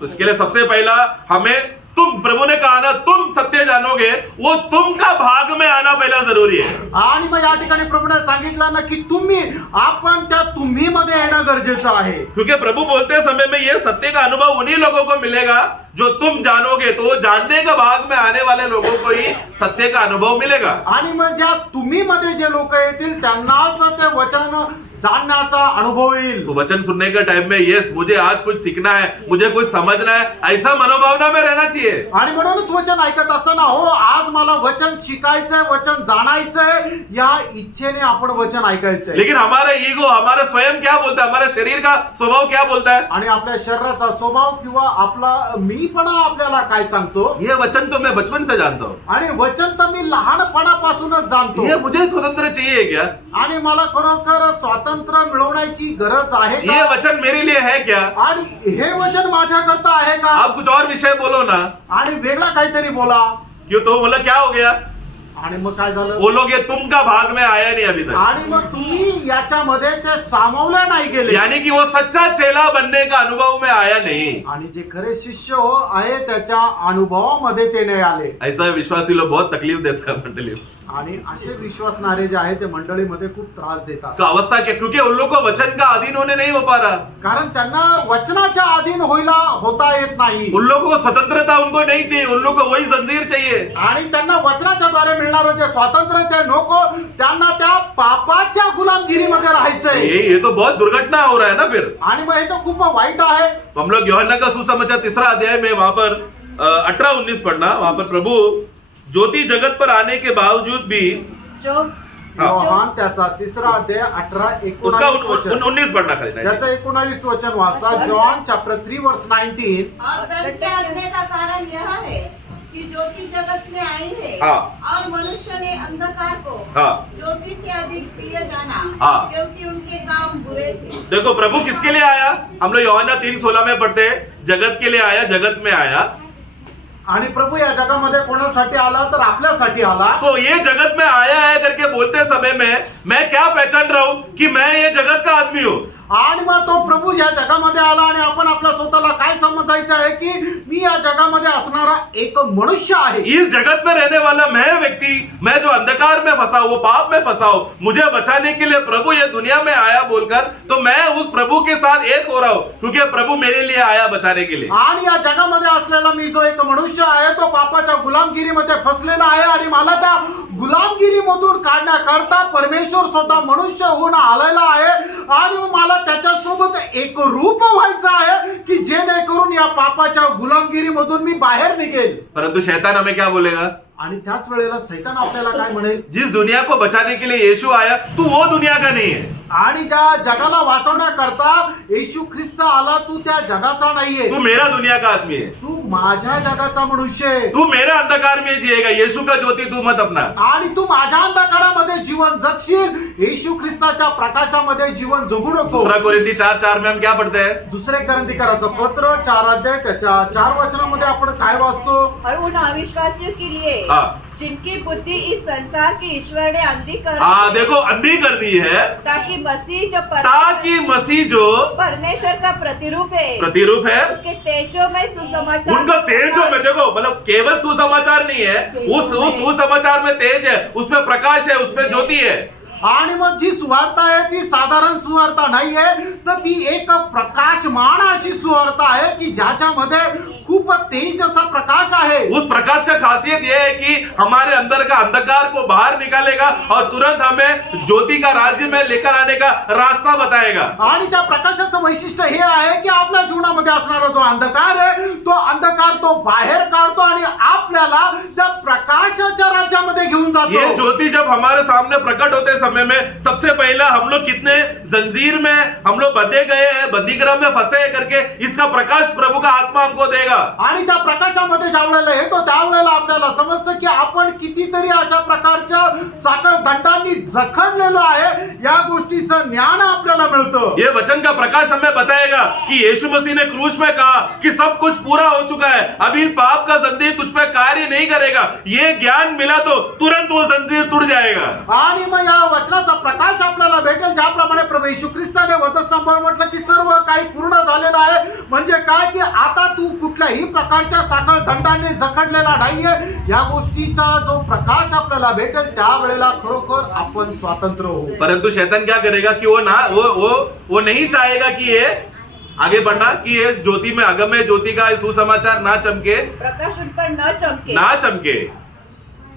तो इसके लिए सबसे पहला हमें, तुम, प्रभु ने कहा ना तुम सत्य जानोगे, वो तुम का भाग में आना पहला जरूरी है. आणि मग या ठिकाणी प्रभूने सांगितलं ना की तुम्ही, आपण त्या तुम्ही मध्ये येणं गरजेचं आहे. क्योंकि प्रभु बोलते समय में ये सत्य का अनुभव उन्हीं लोगों को मिलेगा जो तुम जानोगे. तो जानने का भाग में आने वाले लोगों को ही सत्य का अनुभव मिलेगा. आणि मग ज्या तुम्ही मध्ये जे लोक येतील त्यांनाच ते वचन जानण्याचा अनुभव येईल. तो वचन सुनने के टाइम में यस मुझे आज कुछ सीखना है, मुझे कुछ समझना है, ऐसा मनोभावना में रहना चाहिए. आणि म्हणूनच वचन ऐकत असताना हो आज मला वचन शिकायचंय, वचन जाणायचंय, या इच्छेने आपण वचन ऐकायचंय. लेकिन हमारा ईगो, हमारा स्वयं क्या बोलता है, हमारे शरीर का स्वभाव क्या बोलता है? आणि आपल्या शरीराचा स्वभाव किंवा आपला मीपणा आपल्याला काय सांगतो? ये वचन तो मैं बचपन से जानता हूँ. आणि वचन तर मी लहानपणापासूनच जाणतो. ये मुझे स्वतंत्र चाहिए क्या? आणि मला खरोखर स्वातंत्र्य मिळवण्याची गरज आहे ये का? वचन मेरे लिए है क्या? आणि हे वचन माझ्याकरता आहे का? आप कुछ और विषय बोलो ना. आणि वेगळा काहीतरी बोला. क्यों? तो बोला क्या हो गया? आणि मग काय झालं? वो लोग ये तुम का भाग में आया नहीं अभी तक. आणि मग तुम्ही याच्यामध्ये ते सामावले नाही गेले. यानी कि वो सच्चा चेला बनने का अनुभव में आया नहीं. आणि जे खरे शिष्य हो आहे त्याच्या अनुभवामध्ये ते नाही आले. ऐसा विश्वासी लोग बहुत तकलीफ देता है मंडली में. आणि असे विश्वासणारे जे आहे ते मंडळीमध्ये खूप त्रास देतात. तो अवस्था क्या? क्योंकि उन लोग को वचन का अधीन होने नहीं हो पा रहा. कारण त्यांना वचनाच्या अधीन होता येत नाही. उन लोगों को स्वतंत्रता उनको नहीं चाहिए. उन लोग को वही जंजीर चाहिए. आणि त्यांना वचनाच्या द्वारे मिळणारं जे स्वातंत्र्य ते नको, त्यांना त्या पापाच्या गुलामगिरीमध्ये राहायचंय. ये तो बहुत दुर्घटना हो रहा है ना फिर. आणि मग हे तर खूप वाईट आहे. तो हम लोग यूहन्ना का सुसमाचार 3 अध्याय में वहां पर 18-19 पढ़ना. वहां पर प्रभु ज्योति जगत पर आने के बावजूद भी, जो योहान त्याचा 3 अध्याय 18-19 उसका वचन. 19 पढ़ना खाली. त्याचं 19 वचन वाचा. जॉन चॅप्टर 3 वर्स 19. और दंड के आने का कारण यह है कि ज्योति जगत में आई है. हाँ. और मनुष्य ने अंधकार को हाँ. ज्योति से अधिक प्रिय जाना. हाँ. क्योंकि उनके काम बुरे थे. देखो प्रभु किसके लिए आया? हम लोग यूहन्ना 3:16 में पढ़ते हैं, जगत के लिए आया, जगत में आया. आणि प्रभू या जगामध्ये कोणासाठी आला तर आपल्यासाठी आला. तो ये जगत में आया है करके बोलते समय में मैं क्या पहचान रहा हूं कि मैं ये जगत का आदमी हूं. आणि मग तो प्रभू या जगामध्ये आला आणि आपण आपल्या स्वतःला काय समजायचं आहे की मी या जगामध्ये असणारा एक मनुष्य आहे. इस जगत में रहने वाला मैं व्यक्ति, मैं जो अंधकार में फंसा हूं, वो पाप में फंसा हूं, मुझे बचाने के लिए प्रभु ये दुनिया में आया बोलकर, तो मैं उस प्रभु के साथ एक हो रहा हूं. क्योंकि प्रभु मेरे लिए आया बचाने के लिए. आणि या जगामध्ये असलेला मी जो एक मनुष्य आहे तो पापाच्या गुलामगिरीमध्ये फसलेला आहे आणि मला त्या गुलामगिरीमधून काढण्याकरता परमेश्वर स्वतः मनुष्य होऊन आलेला आहे. आणि मला त्याच्यासोबत एक रूप व्हायचं आहे की जेणेकरून या पापाच्या गुलामगिरीमधून मी बाहेर निघेल. परंतु शैतान हमें क्या बोलेगा? आणि त्याच वेळेला सैतान आपल्याला काय म्हणेल? जिस दुनिया को बचाने के लिए यीशु आया, तू वो दुनिया का नहीं है. आणि ज्या जगाला वाचवण्याकरता येशू ख्रिस्त आला, तू त्या जगाचा नाहीये, तू मेरा दुनिया का आदमी है, तू माझ्या जगाचा मनुष्य आहे. तू मेरे अंधकार में जिएगा, यीशु का ज्योति तू मत अपना. आणि तू माझ्या अंधकारामध्ये जीवन जगशील, येशू ख्रिस्ताच्या प्रकाशामध्ये जीवन जगू नको. दूसरा कोरिंथी 4:4 में हम क्या पढ़ते हैं? दुसरे करंथीकराचं पत्र 4 अध्याय त्याच्या 4 वचनामध्ये आपण काय वाचतो? और उन अविश्वासियों के लिए हाँ. जिनकी बुद्धि इस संसार के ईश्वर ने अंधी कर देखो अंधी कर दी है, ताकि मसीह जो ताकि मसीह जो परमेश्वर का प्रतिरूप प्रतिरूप है उसके तेजो में सुसमाचार उनका तेजो में, देखो मतलब केवल सुसमाचार नहीं है, उस सुसमाचार में तेज है, उसमें प्रकाश है, उसमें ज्योति है. आणि मग जी सुवार्ता आहे ती साधारण सुवार्ता नाहीये, तर ती एक प्रकाशमान अशी सुवार्ता आहे की ज्याच्यामध्ये खूप तेज असा प्रकाश आहे. उस प्रकाश का खासियत यह है कि हमारे अंदर का अंधकार को बाहर निकालेगा और तुरंत हमें ज्योति का राज्य में लेकर आने का रास्ता बताएगा. आणि त्या प्रकाशाचं वैशिष्ट्य हे आहे की आपल्या जीवनामध्ये असणारा जो अंधकार आहे, तो अंधकार तो बाहेर काढतो आणि आपल्याला त्या प्रकाशाच्या राज्यामध्ये घेऊन ये जातो. ज्योति जब हमारे सामने प्रकट होते समय में सबसे पहला हम लोग कितने जंजीर में हम लोग बंधे गए हैं, बंदीगृह में फंसे हैं करके इसका प्रकाश प्रभु का आत्मा हमको देगा. आणि त्या प्रकाशामध्ये ज्या वेळेला येतो त्यावेळेला आपल्याला समजतं की आपण कितीतरी अशा प्रकारच्या साखर दंडांनी जखडलेलो आहे, या गोष्टीचं ज्ञान आपल्याला मिळतं. ये वचन का प्रकाश हमें बताएगा कि यीशु मसीह ने क्रूस में कहा कि सब कुछ पूरा हो चुका है, अभी पाप का जंजीर तुझ पे कार्य नहीं करेगा. ये ज्ञान मिला तो तुरंत वो जंजीर तुड़ जाएगा. आणि मग या वचनाचा प्रकाश आपल्याला भेटेल, ज्याप्रमाणे प्रभू येशू ख्रिस्ताने वधस्तंभावर म्हटलं की सर्व काही पूर्ण झालेलं आहे. म्हणजे काय की आता तू कुठल्याही प्रकारच्या साखर दंडाने जखडलेला नाहीये. या गोष्टीचा जो प्रकाश आपल्याला भेटेल त्यावेळेला खरोखर आपण स्वतंत्र होऊ. परंतु शैतान क्या करेगा कि वो नहीं चाहेगा कि ये आगे बढ़ना, कि ये ज्योति में अगम्य ज्योति का सुसमाचार ना चमके, प्रकाश उन पर न चमके. ना चमके.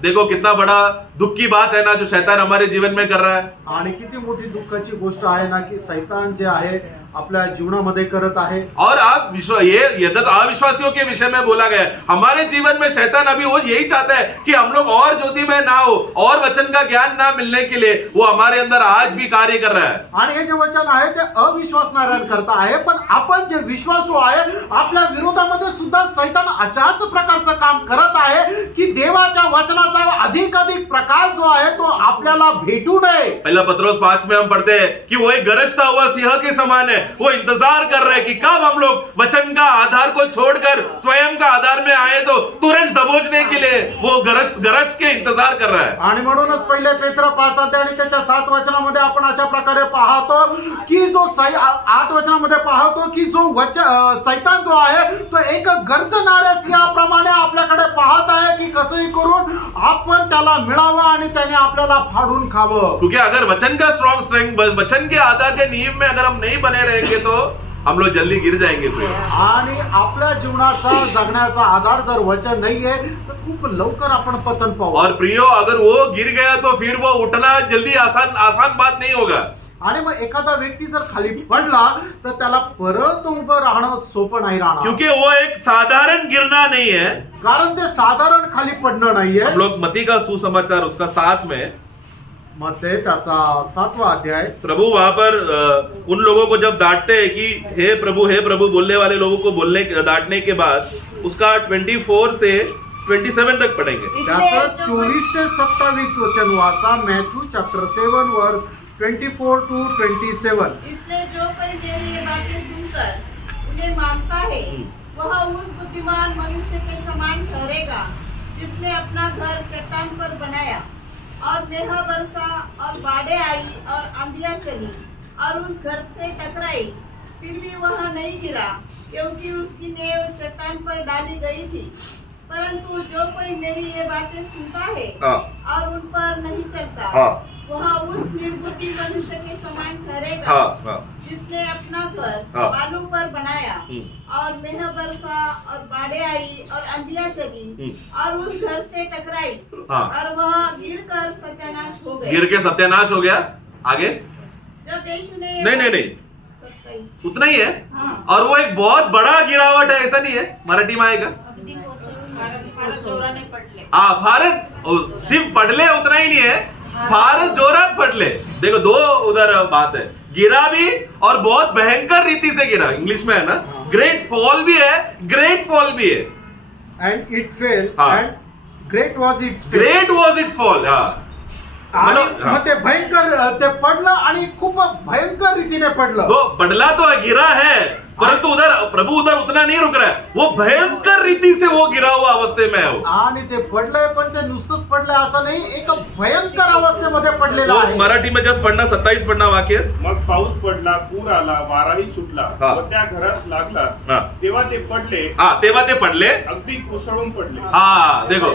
देखो कितना बड़ा दुख की बात है ना जो शैतान हमारे जीवन में कर रहा है. आणि किती मोठी दुःखाची गोष्ट आहे ना की सैतान जे आहे आपल्या जीवनामध्ये करत आहे. और आप ये तो अविश्वासियों के विषय में बोला गया है. हमारे जीवन में शैतान अभी वो यही चाहता है कि हम लोग और ज्योति में ना हो, और वचन का ज्ञान ना मिलने के लिए वो हमारे अंदर आज भी कार्य कर रहा है. आणि हे जे वचन आहे ते अविश्वासणाऱ्यांकरता आहे, पण आपण जे विश्वासू आहे आपल्या विरोधामध्ये सुद्धा सैतान अशाच प्रकारचं काम करत आहे की देवाच्या वचनाचा अधिक प्रकाश जो आहे तो आपल्याला भेटू नये. पहला पत्रोस 5 में हम पढ़ते हैं कि वो एक गरजता हुआ सिंह के समान है. वो इंतजार कर रहे हैं कि कब हम लोग वचन का आधार को छोड़कर स्वयं का आधार में आए तो तुरंत दबोचने के लिए वो गरज के इंतजार कर रहा है. आणि म्हणूनच पहिले पेत्र 5 अध्याय आणि त्याच्या 7 वचनामध्ये आपण अशा प्रकारे पाहतो की जो 8 वचनामध्ये पाहतो की जो सैतान जो आहे तो एक गरजणाऱ्या सिंहाप्रमाणे आपल्याकडे पाहत आहे की कसंही करून आपण त्याला मिळावं आणि त्याने आपल्याला फाडून खावं. क्योंकि अगर वचन का स्ट्रॉन्ग वचन के आधार के नियम में अगर हम नहीं बने रहेंगे तो हम लोग जल्दी गिर जाएंगे. आणि आपल्या जीवनाचा जगण्याचा आधार जर वचन नाहीये तर खूप लवकर आपण पतन पाहू. और प्रियो अगर वो गिर गया तो फिर वो उठना जल्दी आसान बात नहीं होगा. आणि मग एखादा व्यक्ती जर खाली पडला तर त्याला परत उभं राहणं सोपं नाही राहणार. क्योंकि वो एक साधारण गिरना नहीं है. कारण ते साधारण खाली पडणं नाहीये. हम लोग मत्ती का सुसमाचार उसका 7 में मध्ये त्याचा 7वां अध्याय. प्रभु वहां पर उन लोगों को जब डांटते हैं कि हे प्रभु बोलने वाले लोगों को डांटने के बाद उसका 24 से 27 तक पढ़ेंगे. त्याचं 24 ते 27 वचन वाचा. मॅथ्यू चॅप्टर 7 वर्स 24 to 27. इसलिए जो कोई मेरी ये बातें सुनकर उन्हें मानता है वह उस बुद्धिमान मनुष्य के समान ठहरेगा जिसने अपना घर चट्टान पर बनाया और मेघ बरसा और बाढ़ें आई और आंधियां चली और उस घर से टकराई, फिर भी वह नहीं गिरा क्योंकि उसकी नींव चट्टान पर डाली गई थी. परंतु जो कोई मेरी ये बातें सुनता है और उन पर नहीं चलता वह उस निर्बुद्धि मनुष्य के समान ठहरेगा जिसने अपना घर बालू पर बनाया और मेघ बरसा और बाढ़ें आई और आंधियां चली और उस घर से टकराई और वह गिरकर सत्यानाश हो गया. गिर के सत्यानाश हो गया. आगे जब यीशु ने नहीं 27 उतना ही है. हाँ. और वो एक बहुत बड़ा गिरावट है, ऐसा नहीं है. मराठी में आएगा फारच जोराने पडले. भारत सिर्फ पडले उतना ही नहीं है, फार जोरात पडले। देखो दो उधर बात है, गिरा भी और बहुत भयंकर रीति से गिरा। इंग्लिश में है ना, ग्रेट फॉल भी है, ग्रेट फॉल भी है। अँड इट फेल हा. And great was it's great was it's fall. आणि हा. मग ते भयंकर ते पडलं आणि खूप भयंकर रीतीने पडलं. तो पडला तो है, गिरा है, परंतु उधर प्रभु उधर उतना नहीं रुक रहा है, वो भयंकर रीति से वो गिरा हुआ अवस्थे में है वो। आणि ते पडलंय पण ते नुसतंच पडलंय असं नाही, एक भयंकर अवस्थेमध्ये पडलेलं वो आहे. मराठी में जस्ट पढ़ना 27 पढ़ना वाक्य। मग पाऊस पडला, पूर आला, वाराही सुटला हा. व त्या घरास लागला. हा. तेव्हा ते पडले, हाँ तेवा ते पडले। अगदी कोसळून पडले. हाँ देखो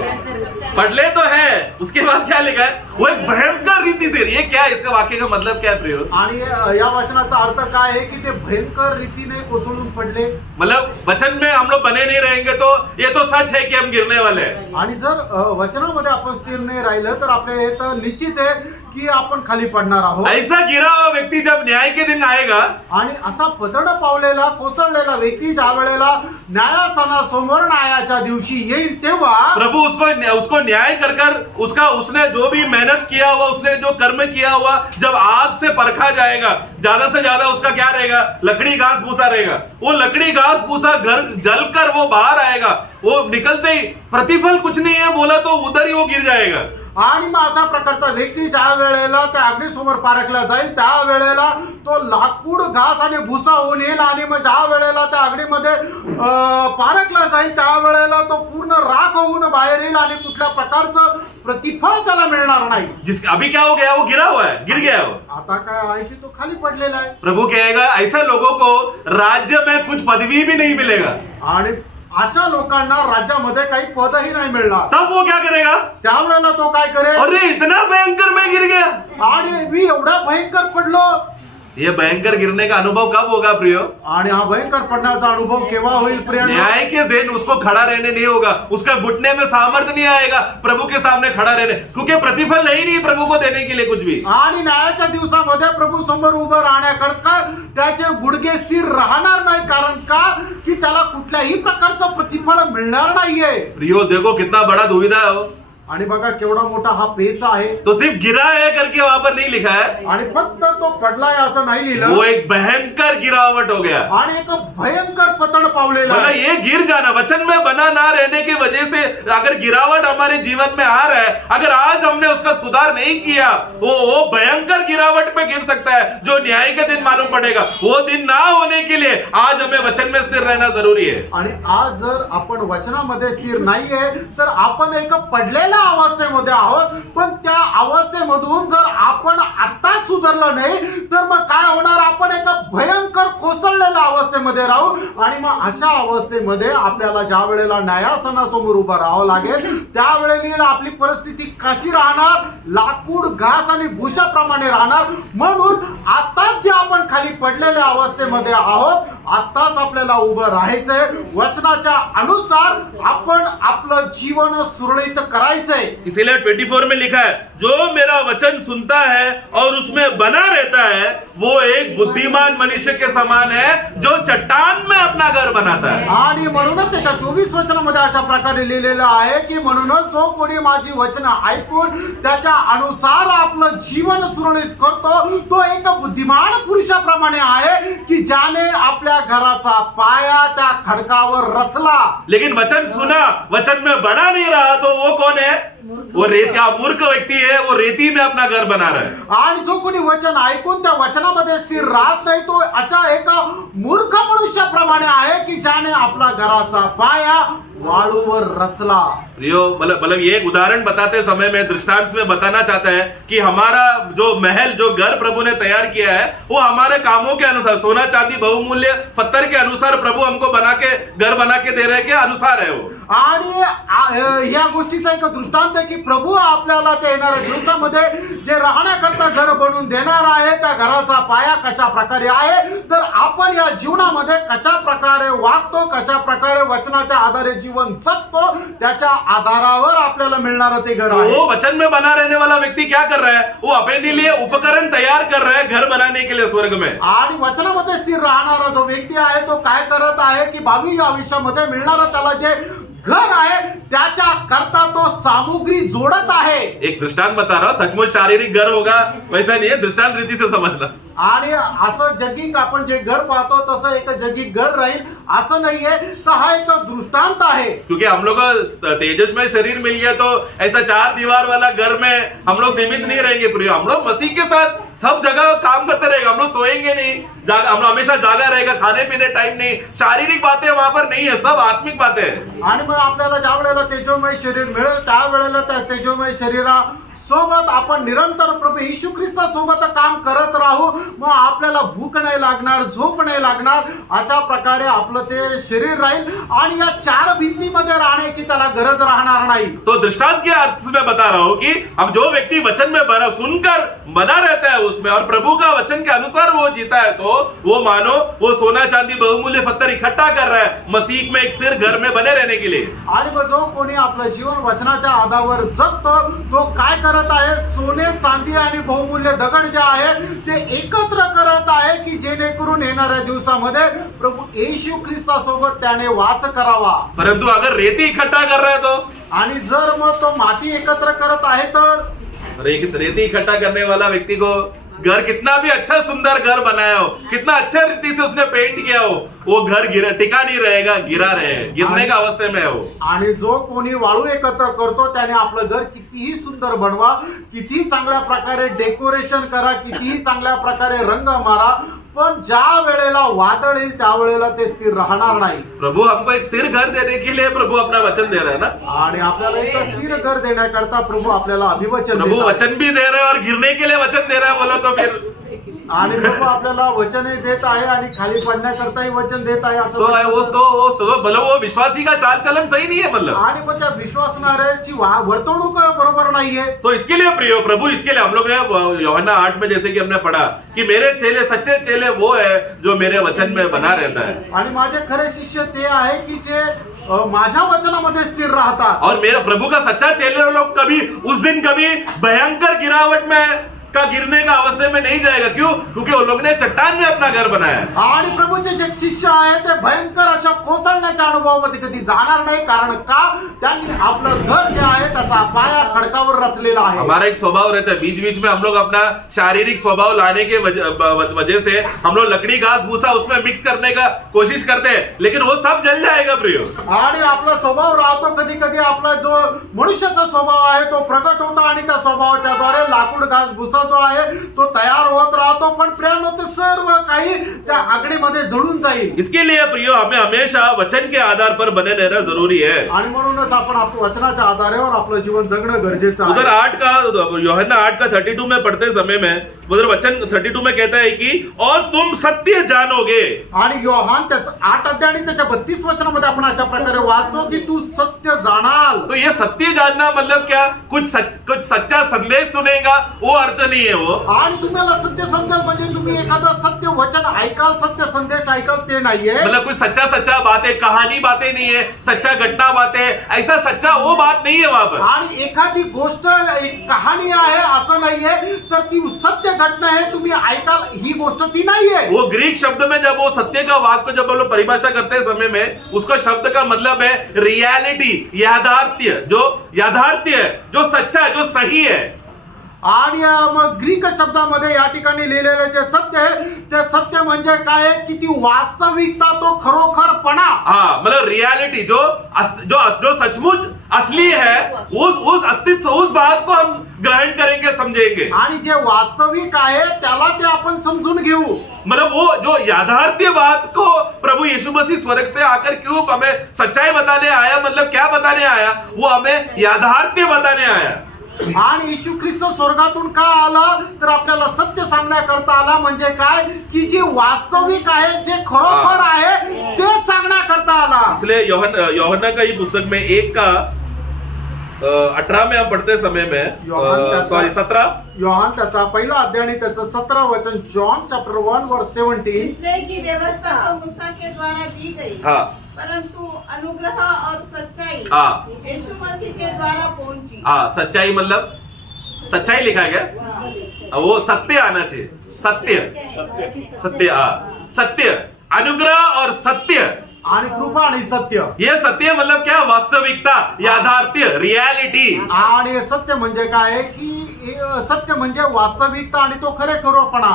पडले तो है, उसके बाद क्या लिखा है, वो एक भयंकर रीति से। ये क्या है, इसका वाक्य का मतलब क्या है प्रयोग? आणि या वचनाचा अर्थ काय आहे की ते भयंकर रीतीने कोसळून पडले. मतलब वचन में हम लोग बने नहीं रहेंगे तो ये तो सच है कि हम गिरने वाले हैं। आणि जर वचनामध्ये आपण स्थिर नाही राहिलं तर आपल्या हे तर निश्चित आहे की आपण खाली पडणार आहोत. ऐसा गिरा हुआ व्यक्ति जब न्याय के दिन आएगा, आणि असा पतड पावलेला कोसळलेला व्यक्ती ज्या वेळेला न्यायासनासमोर न्यायाच्या दिवशी येईल तेव्हा प्रभु उसको न्याय कर कर उसका उसने जो भी मेहनत किया हुआ, उसने जो कर्म किया हुआ जब आग से परखा जाएगा, ज्यादा से ज्यादा उसका क्या रहेगा, लकड़ी घास भूसा रहेगा। वो लकड़ी घास भूसा घर जलकर वो बाहर आएगा, वो निकलते ही प्रतिफल कुछ नहीं है बोला तो उधर ही वो गिर जाएगा। आणि मग अशा प्रकारचा व्यक्ती ज्या वेळेला त्या अग्निसमोर पारखला जाईल त्या वेळेला तो लाकूड घास आणि भुसा होऊन येईल आणि मग ज्या वेळेला त्या अग्नीमध्ये पारखला जाईल त्या वेळेला तो पूर्ण राख होऊन बाहेर येईल आणि कुठल्या प्रकारचं प्रतिफळ त्याला मिळणार नाही. जिस अभी क्या हो गया, वो गिरा हुआ है, गिर गया वो। आता काय आहे की तो खाली पडलेला आहे. प्रभु कहेगा ऐसे लोगों को राज्य में कुछ पदवी भी नहीं मिलेगा। आणि अशा लोकांना राज्यामध्ये काही पदही नाही मिळणार. तब वो क्या करेगा, त्यावेळेला तो काय करेल, अरे इतना भयंकर मैं गिर गया। आणि मी एवढा भयंकर पडलो. ये भयंकर गिरने का अनुभव कब होगा प्रियो? आणि हा भयंकर पडण्याचा अनुभव केव्हा होईल प्रिय? न्याय के दिन उसको खड़ा रहने नहीं होगा, उसका घुटने में सामर्थ्य नहीं आएगा प्रभु के सामने खड़ा रहने, क्योंकि प्रतिफल नहीं प्रभु को देने के लिए कुछ भी। आणि न्यायाच्या दिवसामध्ये प्रभू समोर उभं राहण्याकरता त्याचे गुडघे स्थिर राहणार नाही. कारण का की त्याला कुठल्याही प्रकारचं प्रतिफळ मिळणार नाहीये. प्रियो देखो कितना बड़ा दुविधा है वो। आणि बघा केवढा मोठा हा पेच आहे. तो सिर्फ गिरा है करके वहां पर नहीं लिखा है, आणि फक्त तो पडलाय असं नाही लिहिलं, वो एक भयंकर गिरावट हो गया। आणि एक भयंकर पतन पावलेलं मतलब आहे. ये गिर जाना, वचन में बना ना रहने की वजह से अगर गिरावट हमारे जीवन में आ रहा है, अगर आज हमने उसका सुधार नहीं किया, वो भयंकर गिरावट में गिर सकता है जो न्याय के दिन मालूम पड़ेगा। वो दिन ना होने के लिए आज हमें वचन में स्थिर रहना जरूरी है। आणि आज जर आपण वचनामध्ये स्थिर नाहीये तर आपण एक पडलेल्या अवस्थेमध्ये आहोत. पण त्या अवस्थेमधून जर आपण आता सुधारलं नाही तर मग काय होणार, आपण एका भयंकर कोसळलेल्या अवस्थेमध्ये राहू. आणि मग अशा अवस्थेमध्ये आपल्याला ज्या वेळेला न्यायासनासमोर उभं राहावं लागेल त्यावेळेला आपली परिस्थिती कशी राहणार, लाकूड घास आणि भुशाप्रमाणे राहणार. म्हणून आताच जे आपण खाली पडलेल्या अवस्थेमध्ये आहोत आताच आपल्याला उभं राहायचंय. वचनाच्या अनुसार आपण आपलं जीवन सुरळीत करायचंय. इसीलिए 24 में लिखा है, जो मेरा वचन सुनता है और उसमें बना रहता है वो एक बुद्धिमान मनुष्य के समान है जो चट्टान में अपना घर बनाता है। आणि म्हणूनच त्याच्या 24 वचनामध्ये अशा प्रकारे लिहिलेलं आहे की म्हणूनच जो कोणी माझी वचनं ऐकून त्याच्या अनुसार आपलं जीवन सुरळीत करतो तो एक बुद्धिमान पुरुषाप्रमाणे आहे की ज्याने आपल्या घराचा पाया त्या खडकावर रचला. लेकिन वचन सुना, वचन में बना नहीं रहा तो वो कौन है, वो रेतिया मूर्ख व्यक्ति है, वो रेती में अपना घर बना रहा है। आणि जो कोणी वचन ऐकून त्या वचनामध्ये स्थिर राहत नाही तो अशा एका मूर्ख मनुष्याप्रमाणे आहे की ज्याने आपला घराचा पाया वाळूवर रचला. प्रियो मतलब ये एक उदाहरण बताते समय में दृष्टांत में बताना चाहता है कि हमारा जो महल, जो घर प्रभु ने तैयार किया है वो हमारे कामों के अनुसार, सोना चांदी बहुमूल्य पत्थर के अनुसार प्रभु हमको बना के घर बना के दे रहे के अनुसार है वो. आणि या गोष्टीचा एक दृष्टांत आहे की प्रभू आपल्याला त्या येणाऱ्या दिवसामध्ये जे राहण्याकरता घर बनवून देणार आहे त्या घराचा पाया कशा प्रकारे आहे तर आपण या जीवनामध्ये कशा प्रकारे वागतो, कशा प्रकारे वचनाच्या आधारे जीवन जगतो त्याच्या आधारावर आपल्याला मिळणार ते घर आहे. वो वचन में बना रहने वाला व्यक्ति क्या कर रहा है, वो अपने लिए उपकरण तैयार कर रहा है घर बनाने के लिए स्वर्ग में. आणि वचनामध्ये स्थिर राहणारा जो व्यक्ती आहे तो काय करत आहे की भावी आयुष्यामध्ये मिळणारा त्याला जे घर आहे त्याच्या करता तो सामुग्री जोडत आहे. एक दृष्टांत बता रहा हूं, सचमुच शारीरिक घर होगा वैसा नहीं है, दृष्टांत रीति से समझना. आणि असं जगिक आपण जे घर पाहतो तसं एक जगिक घर राहील असं नाहीये. तर हा एक दृष्टांत आहे. क्योंकि हम लोग को तेजस्मय शरीर मिल गया तो ऐसा 4 दीवार वाला घर में हम लोग सीमित नहीं रहेंगे प्रिय. हम लोग मसीह के साथ सब जगह काम करते रहेगा. हम लोग सोएंगे नहीं, हम लोग हमेशा जागा रहेगा, खाने पीने टाइम नहीं, शारीरिक बातें वहां पर नहीं है, सब आत्मिक बातें हैं. आणि मग आपल्याला ज्या वेळेला तेजोमय शरीर मिळेल त्या वेळेला त्या तेजोमय शरीरा सोबत आपण निरंतर प्रभू येशू ख्रिस्ता सोबत काम करत राहू. मग आपल्याला भूक नाही लागणार, झोप नाही लागणार. अशा प्रकारे आपलं ते शरीर राहील आणि या 4 भिंतीमध्ये राहण्याची त्याला गरज राहणार नाही. तो दृष्टांत के अर्थ में बता रहा हूं कि अब जो व्यक्ति वचन में बना सुनकर बना रहता है उसमें और प्रभु का वचन के अनुसार वो जीता है तो वो मानो वो सोना चांदी बहुमूल्य पत्थर इकट्ठा कर रहा है मसीह में एक स्थिर घर में बने रहने के लिए. आणि मग जो कोणी आपलं जीवन वचनाच्या आधारावर जगतो तो काय करत आहे, सोने चांदी आणि बहुमूल्य दगड जे आहे ते एकत्र करत आहे की जेणेकरून येणाऱ्या दिवसामध्ये प्रभू येशू ख्रिस्ता सोबत त्याने वास करावा. परंतु अगर रेती इकट्ठा कर रहा है तो आणि जर मग तो माती एकत्र करत आहे तर रेती इकट्ठा करने वाला व्यक्ति को घर कितना भी अच्छा सुंदर घर बनाया हो, कितना अच्छे रीति से उसने पेंट किया हो, वो घर टिका नहीं रहेगा, गिरा रहेगा, गिरने का अवस्थे में है वो. आणि जो कोणी वाळू एकत्र करतो त्याने आपलं घर कितीही सुंदर बनवा, कितीही चांगल्या प्रकारे डेकोरेशन करा, कितीही चांगल्या प्रकारे रंग मारा, पण ज्या वेळेला वादळ येईल त्या वेळेला ते स्थिर राहणार नाही. प्रभु हमको एक स्थिर घर देने के लिए प्रभु अपना वचन दे रहा है ना. आणि आपल्याला एक स्थिर घर देण्याकरता प्रभू आपल्याला अभिवचन प्रभु देतात. वचन भी दे रहे हैं और गिरने के लिए वचन दे रहा है बोला तो फिर आणि प्रभू आपल्याला वचनही देत आहे आणि खाली पडण्याकरताही वचन देत आहे तो है वो असं. तो मतलब वो विश्वासी का चाल चलन सही नहीं है मतलब. आणि मग त्या विश्वासणाऱ्याची वर्तणूक बरोबर नाहीये. तो इसके लिए प्रियो प्रभु इसके लिए हम लोग ने यूहन्ना 8 में जैसे कि हमने पढ़ा कि मेरे चेले सच्चे चेले वो है जो मेरे वचन में बना रहता है. आणि माझे खरे शिष्य ते आहे की जे माझ्या वचनामध्ये स्थिर राहतात. और मेरा प्रभु का सच्चा चेले लोग कभी उस दिन कभी भयंकर गिरावट में का गिरने का अवस्थे में नहीं जाएगा. क्यों? क्योंकि वो लोग ने चट्टान में अपना घर बनाया है. आणि प्रभूचे जे शिष्य आहे ते भयंकर अशा कोसळण्याच्या अनुभवामध्ये कधी जाणार नाही. कारण का? त्यांनी आपलं घर जे आहे त्याचा पाया खडकावर रचलेला आहे. हमारा एक स्वभाव रहता है बीच बीच में हम लोग अपना शारीरिक स्वभाव लाने के वजह से हम लोग लकड़ी घास भूसा उसमें मिक्स करने का कोशिश करते हैं, लेकिन वो सब जल जाएगा प्रियो. आणि आपला स्वभाव राहतो कधी कधी आपला जो मनुष्याचा स्वभाव आहे तो प्रकट होतो आणि त्या स्वभावाच्या द्वारे लाकूड घास भुसा जो आहे तो तयार होत राहतो. पण प्रेम ते सर्व काही त्या आगडीमध्ये जळून जाईल. इसके लिए प्रियो हमें हमेशा वचन के आधार पर बने रहना जरूरी है. आणि म्हणूनच आपण आपल्या वचनाच्या आधारावर आपलं जीवन जगणं गरजेचं उधर आहे. 8 का यूहन्ना 8 का 32 में पढ़ते समय में उधर वचन 32 में कहता है कि और तुम सत्य जानोगे. आणि योहान त्याचं 8 अध्याय आणि त्याच्या 32 वचनामध्ये आपण अशा प्रकारे वाचतो की तू सत्य जाणाल. तो ये सत्य जानना मतलब क्या? कुछ सच्चा संदेश सुनेगा वो अर्थ नहीं है वो. आणि तुम्हाला सत्य समजाल म्हणजे तुम्ही एखादा सत्य वचन ऐकाल, सत्य संदेश ऐकाल ते नाहीये. मतलब कुछ सच्चा बातें कहानी बातें नहीं है, सच्चा घटना बातें ऐसा सच्चा वो बात नहीं है वहां पर. आणि एखादी गोष्ट एक कहाणी आहे असं नाहीये, तर ती सत्य घटना आहे तुम्ही ऐकाल ही गोष्ट ती नाहीये. वो ग्रीक शब्द में जब वो सत्य का वाक्य जब हम लोग परिभाषा करते हैं समय में उसका शब्द का मतलब है रियलिटी, याथार्थ्य, जो सच्चा है, जो सही है. आणि मग ग्रीक शब्दामध्ये या ठिकाणी लिहिलेलं जे सत्य आहे ते सत्य म्हणजे काय की ती वास्तविकता, तो खरोखरपणा. हाँ मतलब रियलिटी जो सचमुच असली है उस अस्तित्व उस बात को हम ग्रहण करेंगे, समझेंगे. आणि जे वास्तविक आहे त्याला ते आपण समजून घेऊ. मतलब वो जो याथार्थ्य बात को प्रभु यीशु मसीह स्वर्ग से आकर क्यों हमें सच्चाई बताने आया, मतलब क्या बताने आया? वो हमें याथार्थ्य बताने आया. आणि येशू ख्रिस्त स्वर्गातून का आला तर आपल्याला सत्य सांगण्याकरता आला. म्हणजे काय की जे वास्तविक आहे, जे खरोखर आहे ते सांगण्याकरता आला. इसलिए यूहन्ना का ही पुस्तक में 1 का 18 में हम पढ़ते समय में सॉरी 17 योहान त्याचा पहिला अध्याय आणि त्याचं 17 वचन, जॉन चॅप्टर 1 वर्स 17. इसलिए की व्यवस्था तो मूसा के द्वारा दी गई, हाँ परंतु अनुग्रह और सच्चाई हाँ यीशु मसीह के द्वारा पहुंची. हाँ सच्चाई मतलब सच्चाई लिखा गया, वो सत्य आना चाहिए. सत्य हाँ सत्य अनुग्रह और सत्य आणि कृपा आणि सत्य. ये सत्य मतलब क्या? वास्तविकता, याथार्थ्य, रियलिटी. आणि सत्य म्हणजे काय आहे की सत्य म्हणजे वास्तविकता आणि तो खरेखुरपणा.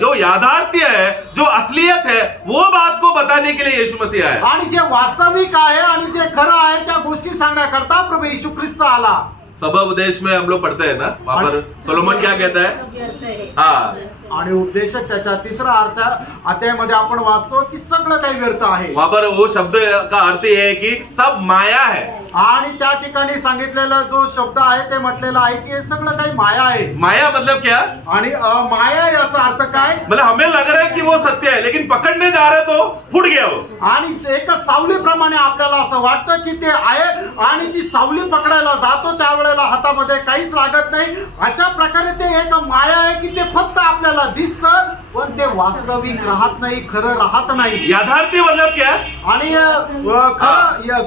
जो याथार्थ्य है, जो असलियत है, वो बात को बताने के लिए यीशु मसीह आया. आणि जे वास्तविक आहे आणि जे खरं आहे त्या गोष्टी सांगण्याकरता प्रभू येशू ख्रिस्त आला. सभा उपदेश में हम लोग पढ़ते हैं ना, वहां पर सोलोमन क्या कहता है? हाँ, आणि उपदेशक त्याच्या 3रा अध्यायामध्ये आपण वाचतो की सगळं काही व्यर्थ आहे. वहां पर वो शब्द का अर्थ ये है कि सब माया है. आणि त्या ठिकाणी सांगितलेला जो शब्द आहे ते म्हटलेला आहे की हे सगळं काही माया आहे. माया मतलब क्या? आणि माया याचा अर्थ काय? मतलब हमें लग रहा है कि वो सत्य है, लेकिन पकड़ने जा रहे तो फुट गया वो. आणि एक सावलीप्रमाणे आपल्याला असं वाटतं की ते आहे आणि ती सावली पकडायला जातो त्यावेळेला हातामध्ये काहीच लागत नाही. अशा प्रकारे ते एक माया आहे की ते फक्त आपल्याला दिसतं पण ते वास्तविक राहत नाही, खरं राहत नाही. याथार्थ्य मतलब क्या? आणि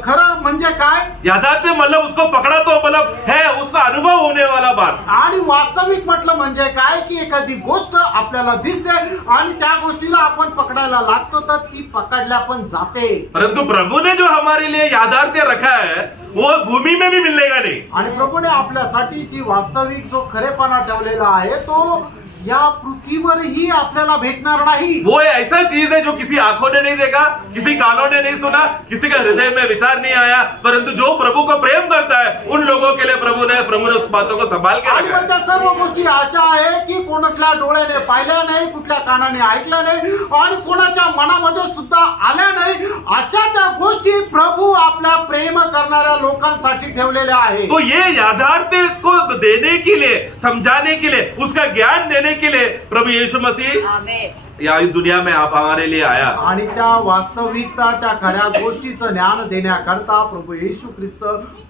खरं म्हणजे काय? याथार्थ्य मतलब उसको पकड़ा तो मतलब है, उसका अनुभव होने वाला बात. आणि वास्तविक म्हटलं म्हणजे काय की एखादी गोष्ट आपल्याला दिसते आणि त्या गोष्टीला आपण पकडायला लागतो तर ती पकडल्या पण जाते. परंतु प्रभु ने जो हमारे लिए याथार्थ्य रखा है वो भूमि में भी मिलेगा नहीं. आणि प्रभूने आपल्यासाठी जी वास्तविक जो खरेपणा ठेवलेला आहे तो या पृथ्वीवरही आपल्याला भेटणार नाही. वो ऐसा चीज है जो किसी आंखों ने नहीं देखा, किसी कानों ने नहीं सुना, किसी का हृदय में विचार नहीं आया, परंतु जो प्रभु को प्रेम करता है उन लोगों के लिए प्रभु ने उस बातों को संभाल के आणि रखा मग त्या सर्व गोष्टी अशा आहे की कोणाच्या डोळ्याने पाहिल्या नाही, कुठल्या कानाने ऐकल्या नाही आणि कोणाच्या मनामध्ये सुद्धा आल्या नाही. अशा त्या गोष्टी प्रभू आपल्या प्रेम करणाऱ्या लोकांसाठी ठेवलेल्या आहेत. तो ये याथार्थ्य को देने के लिए, समझाने के लिए, उसका ज्ञान देने के लिए प्रभु यीशु मसीह आमेन. या इस दुनिया में आप हमारे लिए आया. आणि त्या वास्तविकता त्या खऱ्या गोष्टीचं ज्ञान देण्याकरता प्रभु येशू ख्रिस्त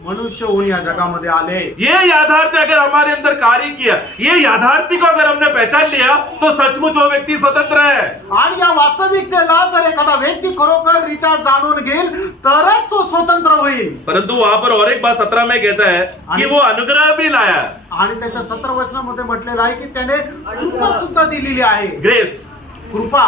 मनुष्य होऊन या जगामध्ये आले. ये याथार्थ्य अगर हमारे अंदर कार्य किया, ये याथार्थ्य को अगर हमने पहचान लिया तो सचमुच वो व्यक्ति स्वतंत्र है. आणि या वास्तविकतेला जर एखादा व्यक्ती खरोखर रीत्या जाणून घेईल तरच तो स्वतंत्र होईल. परंतु वहां पर और एक बात 17 में कहता है कि वो अनुग्रह भी लाया. आणि त्याच्या 17 वचनामध्ये म्हटलेलं आहे की त्याने कृपा सुद्धा दिलेली आहे. ग्रेस, कृपा.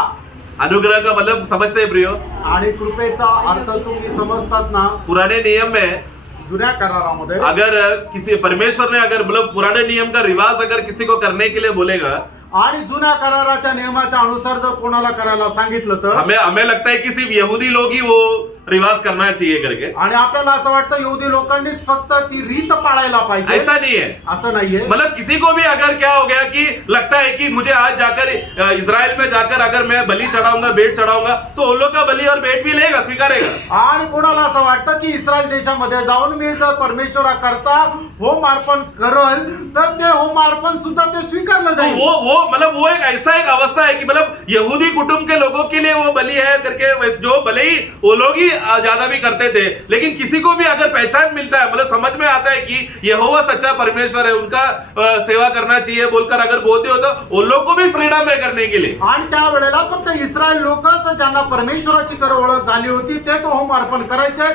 अनुग्रह का मतलब समझते हैं प्रियो? आणि कृपेचा अर्थ तुम्ही समजतात ना? पुराने नियम में जुन्या करारामध्ये अगर किसी परमेश्वर ने अगर मतलब पुराने नियम का रिवाज अगर किसी को करने के लिए बोलेगा, आणि जुन्या कराराच्या नियमाच्या अनुसार जर कोणाला करायला सांगितलं तर हमें लगता है कि सिर्फ यहूदी लोग ही वो रिवाज करना चाहिए करके. आणि आपल्याला असं वाटतं यहूदी लोकांनीच फक्त ती रीत पाळायला पाहिजे. ऐसा नहीं है. असं नाहीये. मतलब किसी को भी अगर क्या हो गया कि लगता है कि मुझे आज जाकर इजराइल में जाकर अगर मैं बलि चढ़ाऊंगा, भेंट चढ़ाऊंगा, तो उन लोग का बलि और भेंट भी लेगा, स्वीकारेगा. आणि कोणाला असं वाटतं की इस्रायल देशामध्ये जाऊन मी जर परमेश्वराकरता होम अर्पण करल तर ते होम अर्पण सुद्धा ते स्वीकारलं तो जाईल. वो मतलब वो एक ऐसा एक अवस्था है कि मतलब यहूदी कुटुंब के लोगों के लिए वो बलि है करके, जो भले ही वो लोग ही ज्यादा भी करते थे, लेकिन किसी को भी अगर पहचान मिलता है, मतलब समझ में आता है कि यहोवा सच्चा परमेश्वर है, उनका सेवा करना चाहिए बोलकर अगर बोलते हो तो उन लोग को भी फ्रीडम है करने के लिए. आणि त्या वेळेला फक्त इस्रायल लोकच ज्यांना परमेश्वराची खरं ओळख झाली होती तेच होम अर्पण करायचे.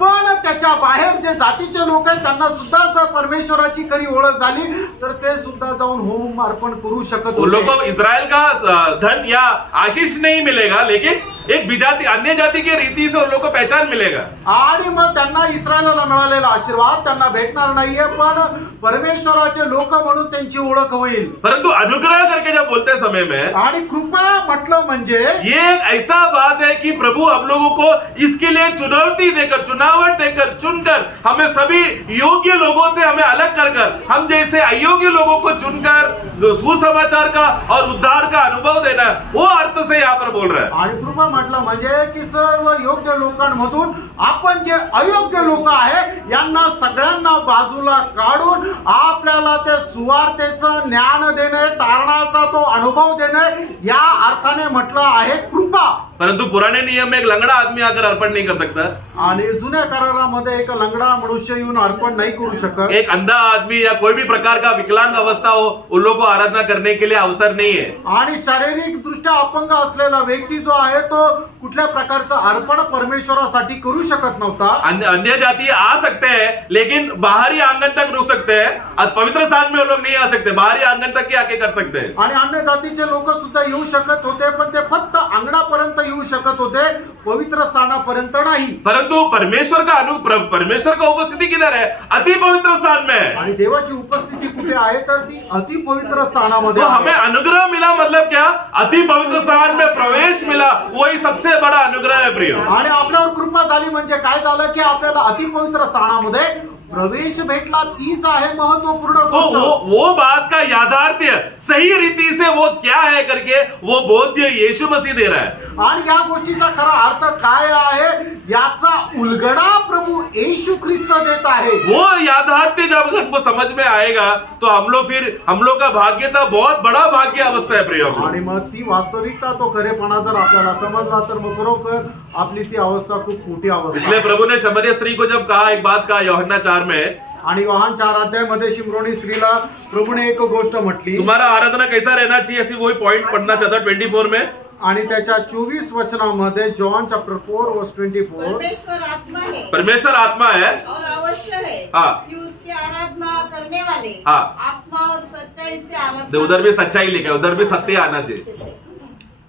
पण त्याच्या बाहेर जे जातीचे लोक आहेत त्यांना सुद्धा जर परमेश्वराची खरी ओळख झाली तर ते सुद्धा जाऊन होम अर्पण करू शकत उन लोग होते. को इजराइल का धन या आशीष नहीं मिलेगा, लेकिन एक विजाति अन्य जाति की रीति से उन लोग को पहचान मिलेगा. आणि मग त्यांना इस्रायलला मिळालेला आशीर्वाद त्यांना भेटणार नाहीये पण परमेश्वराचे लोक म्हणून त्यांची ओळख होईल. परंतु अनुग्रह करके जब बोलते समय में आणि कृपा म्हटलं म्हणजे ये एक ऐसा बात है कि प्रभु हम लोगों को इसके लिए चुनौती देकर, चुनावट देकर, चुनकर हमें सभी योग्य लोगों से हमें अलग कर हम जैसे अयोग्य लोगों को चुनकर सुसमाचार का और उद्धार का अनुभव देना, वो अर्थ से यहाँ पर बोल रहा है. आणि कृपा म्हटलं म्हणजे की सर्व योग्य लोकांमधून आपण जे अयोग्य लोक आहे यांना सगळ्यांना बाजूला काढून आपल्याला ते सुवार्तेचं ज्ञान देणे, तारणाचा तो अनुभव देणे या अर्थाने म्हटलं आहे कृपा. परंतु पुराने नियम में एक लंगड़ा आदमी आकर अर्पण नहीं कर सकता. आणि जुन्या करारामध्ये एक लंगडा मनुष्य येऊन अर्पण नाही करू शकत. एक अंधा आदमी या कोई भी प्रकार का विकलांग अवस्था हो, उन लोगों को आराधना करने के लिए अवसर नहीं है. आणि शारीरिक दृष्ट्या अपंग असलेला व्यक्ती जो आहे तो कुठल्या प्रकारचं अर्पण परमेश्वरासाठी करू शकत नव्हता. अन्य जाति आ सकते हैं लेकिन बाहरी आंगन तक रुक सकते हैं. आज पवित्र स्थान में वो लोग नहीं आ सकते, बाहरी आंगन तक ही आके कर सकते हैं. आणि अन्य जातीचे लोक सुद्धा येऊ शकत होते पण ते फक्त अंगणापर्यंत येऊ शकत होते, पवित्र स्थानापर्यंत नाही. परंतु परमेश्वर का उपस्थिति किधर है? अति पवित्र स्थान में है. आणि देवाची उपस्थिती कुठे आहे तर ती अति पवित्र स्थानामध्ये तो आहे. हमें अनुग्रह मिला, मतलब क्या? अति पवित्र स्थान में प्रवेश मिला, वही सबसे बड़ा अनुग्रह है प्रिय. आणि आपल्यावर कृपा झाली म्हणजे काय झालं की आपल्याला अति पवित्र स्थानामध्ये प्रवेश भेटला. तीच आहे महत्वपूर्ण तो गोष्ट. वो बात का याथार्थ्य सही रीति से वो क्या है करके वो बोध्य यीशु मसीह दे रहा है. आणि या गोष्टीचा खरा अर्थ काय आहे याचा उलगडा प्रभू येशू ख्रिस्त देत आहे. वो याथार्थ्य जब हमको समझ में आएगा तो हम लोग का भाग्य तो बहुत बड़ा भाग्य अवस्था है प्रिय. आणि मग ती वास्तविकता, तो खरेपणा जर आपल्याला समजला तर मग खरोखर आपली ती अवस्था खूप मोठी अवस्था. इसलिए प्रभु ने शमरिया स्त्री को जब कहा, एक बात कहा यूहन्ना 4 में, आणि योहान 4 अध्यायामध्ये शिमरोनी स्त्रीला प्रभूने एक गोष्ट म्हटली तुम्हारा आराधना कैसा रहना चाहिए, ऐसी वही पॉइंट पढ़ना चाहता 24 में. आणि त्याच्या 24 वचनामध्ये जॉन चॅप्टर 4 वर्स 24 परमेश्वर आत्मा है परमेश्वर आत्मा है. और अवश्य है हाँ. कि उसकी आराधना करने वाले हाँ. आत्मा और सच्चाई से आराधना उधर भी सच्चाई लिखा है, उधर भी सत्य आना चाहिए.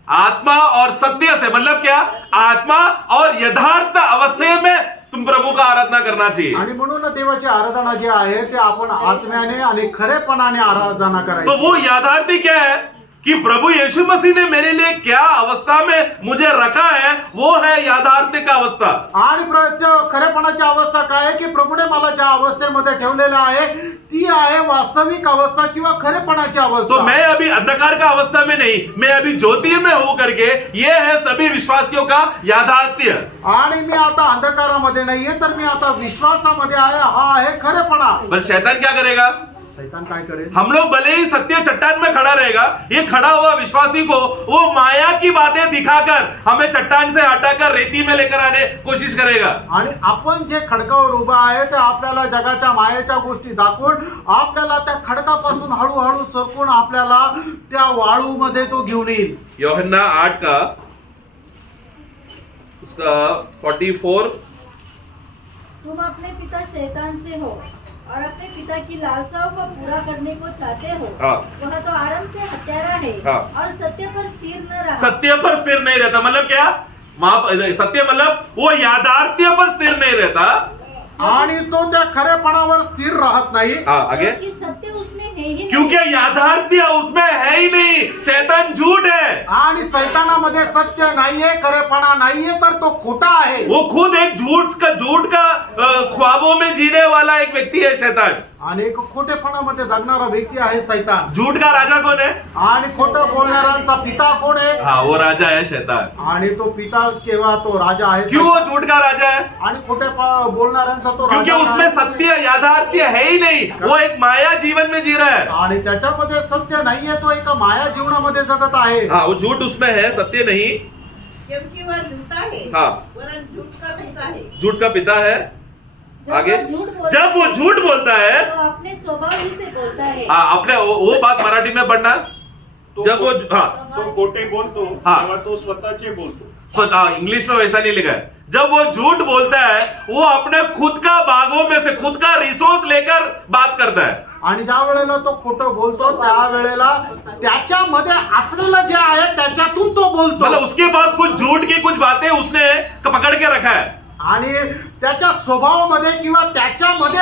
आत्मा और सत्य से मतलब क्या? आत्मा और यथार्थ अवस्थे में तुम प्रभु का आराधना करना चाहिए. आणि म्हणून देवाची आराधना जी आहे ते आपण आत्म्याने आणि खरेपणाने आराधना तो करायची. वो याथार्थी क्या है कि प्रभु यीशु मसीह ने मेरे लिए क्या अवस्था में मुझे रखा है, वो है याथार्थी का अवस्था. आणि खरेपणाची अवस्था काय आहे की प्रभूने मला ज्या अवस्थेमध्ये ठेवलेलं आहे ती आहे वास्तविक अवस्था किंवा खरेपणाची तो अवस्था. मैं अभी अंधकार का अवस्था में नहीं, मैं अभी ज्योति में हूं करके ये है सभी विश्वासियों का याथार्थ्य. आणि मी आता अंधकारामध्ये नाहीये तर मी आता विश्वासामध्ये आहे. हा आहे खरेपणा. पर शैतान क्या करेगा? शैतान काय करेल? हम लोग भले ही सत्य चट्टान में खड़ा रहेगा, ये खड़ा हुआ विश्वासी को वो माया की बातें दिखाकर हमें चट्टान से हटाकर रेती में लेकर आने कोशिश करेगा. आणि आपण जे खडकावर उभा आहे ते आपल्याला जगाच्या मायेच्या गोष्टी दाखवून आपल्याला त्या खडकापासून हळूहळू सरकून आपल्याला त्या वाळूमध्ये तो घेऊन येईल. यूहन्ना 8 का उसका 44. तुम अपने पिता शैतान से हो और अपने पिता की लालसाओं को पूरा करने को चाहते हो. हाँ. वह तो आरंभ से हत्यारा है हाँ. और सत्य पर स्थिर न रहा. सत्य पर स्थिर नहीं रहता, मतलब क्या? सत्य मतलब वो याथार्थ्य पर स्थिर नहीं रहता. आणि तो त्या खरेपणावर स्थिर राहत नाही. हाँ, आगे. क्योंकि सत्य उसमें है ही नहीं. क्योंकि याथार्थ्य उसमें है ही नहीं. शैतान झूठ है. आणि सैतानामध्ये सत्य नाहीये, खरेपणा नाहीये, तर तो खोटा आहे. वो खुद एक झूठ का ख्वाबों में जीने वाला एक व्यक्ति है शैतान. आणि एक खोटेपणामध्ये जगणारा व्यक्ती आहे सैतान. झूठ का राजा कौन है? आणि खोटं बोलणाऱ्यांचा पिता कोण आहे? हाँ, वो राजा है शैतान. आणि तो पिता केव्हा तो राजा आहे. क्यों वो झूठ का राजा है? आणि खोटे बोलणाऱ्यांचा तो क्योंकि राजा उसमें आहे. सत्य याथार्थ्य है ही नहीं. वो एक माया जीवन में जी रहा है. आणि त्याच्यामध्ये सत्य नाहीये, तो एका माया जीवनामध्ये जगत आहे. हाँ, वो झूठ उसमें है, सत्य नहीं. क्योंकि वह झूठा है हाँ. वरन झूठ का पिता है. झूठ का पिता है. जब आगे. वह झूठ बोलता जब वो है, झूठ बोलता है, तो अपने स्वभाव ही से बोलता है. हाँ, अपने वो बात मराठी में पढ़ना. जब वो तो खोटे बोलतो हाँ. तेव्हा तो स्वतःचे बोलतो. इंग्लिश में वैसा नहीं लिखा है. जब वो झूठ बोलता है वो अपने खुद का बागों में से खुद का रिसोर्स लेकर बात करता है. आणि ज्या वेळेला तो खोटं बोलतो त्या वेळेला त्याच्यामध्ये असलेलं जे आहे त्याच्यातून तो बोलतो. मतलब उसके पास कुछ झूठ की कुछ बातें उसने पकड़ के रखा है. आणि त्याच्या स्वभावामध्ये किंवा त्याच्यामध्ये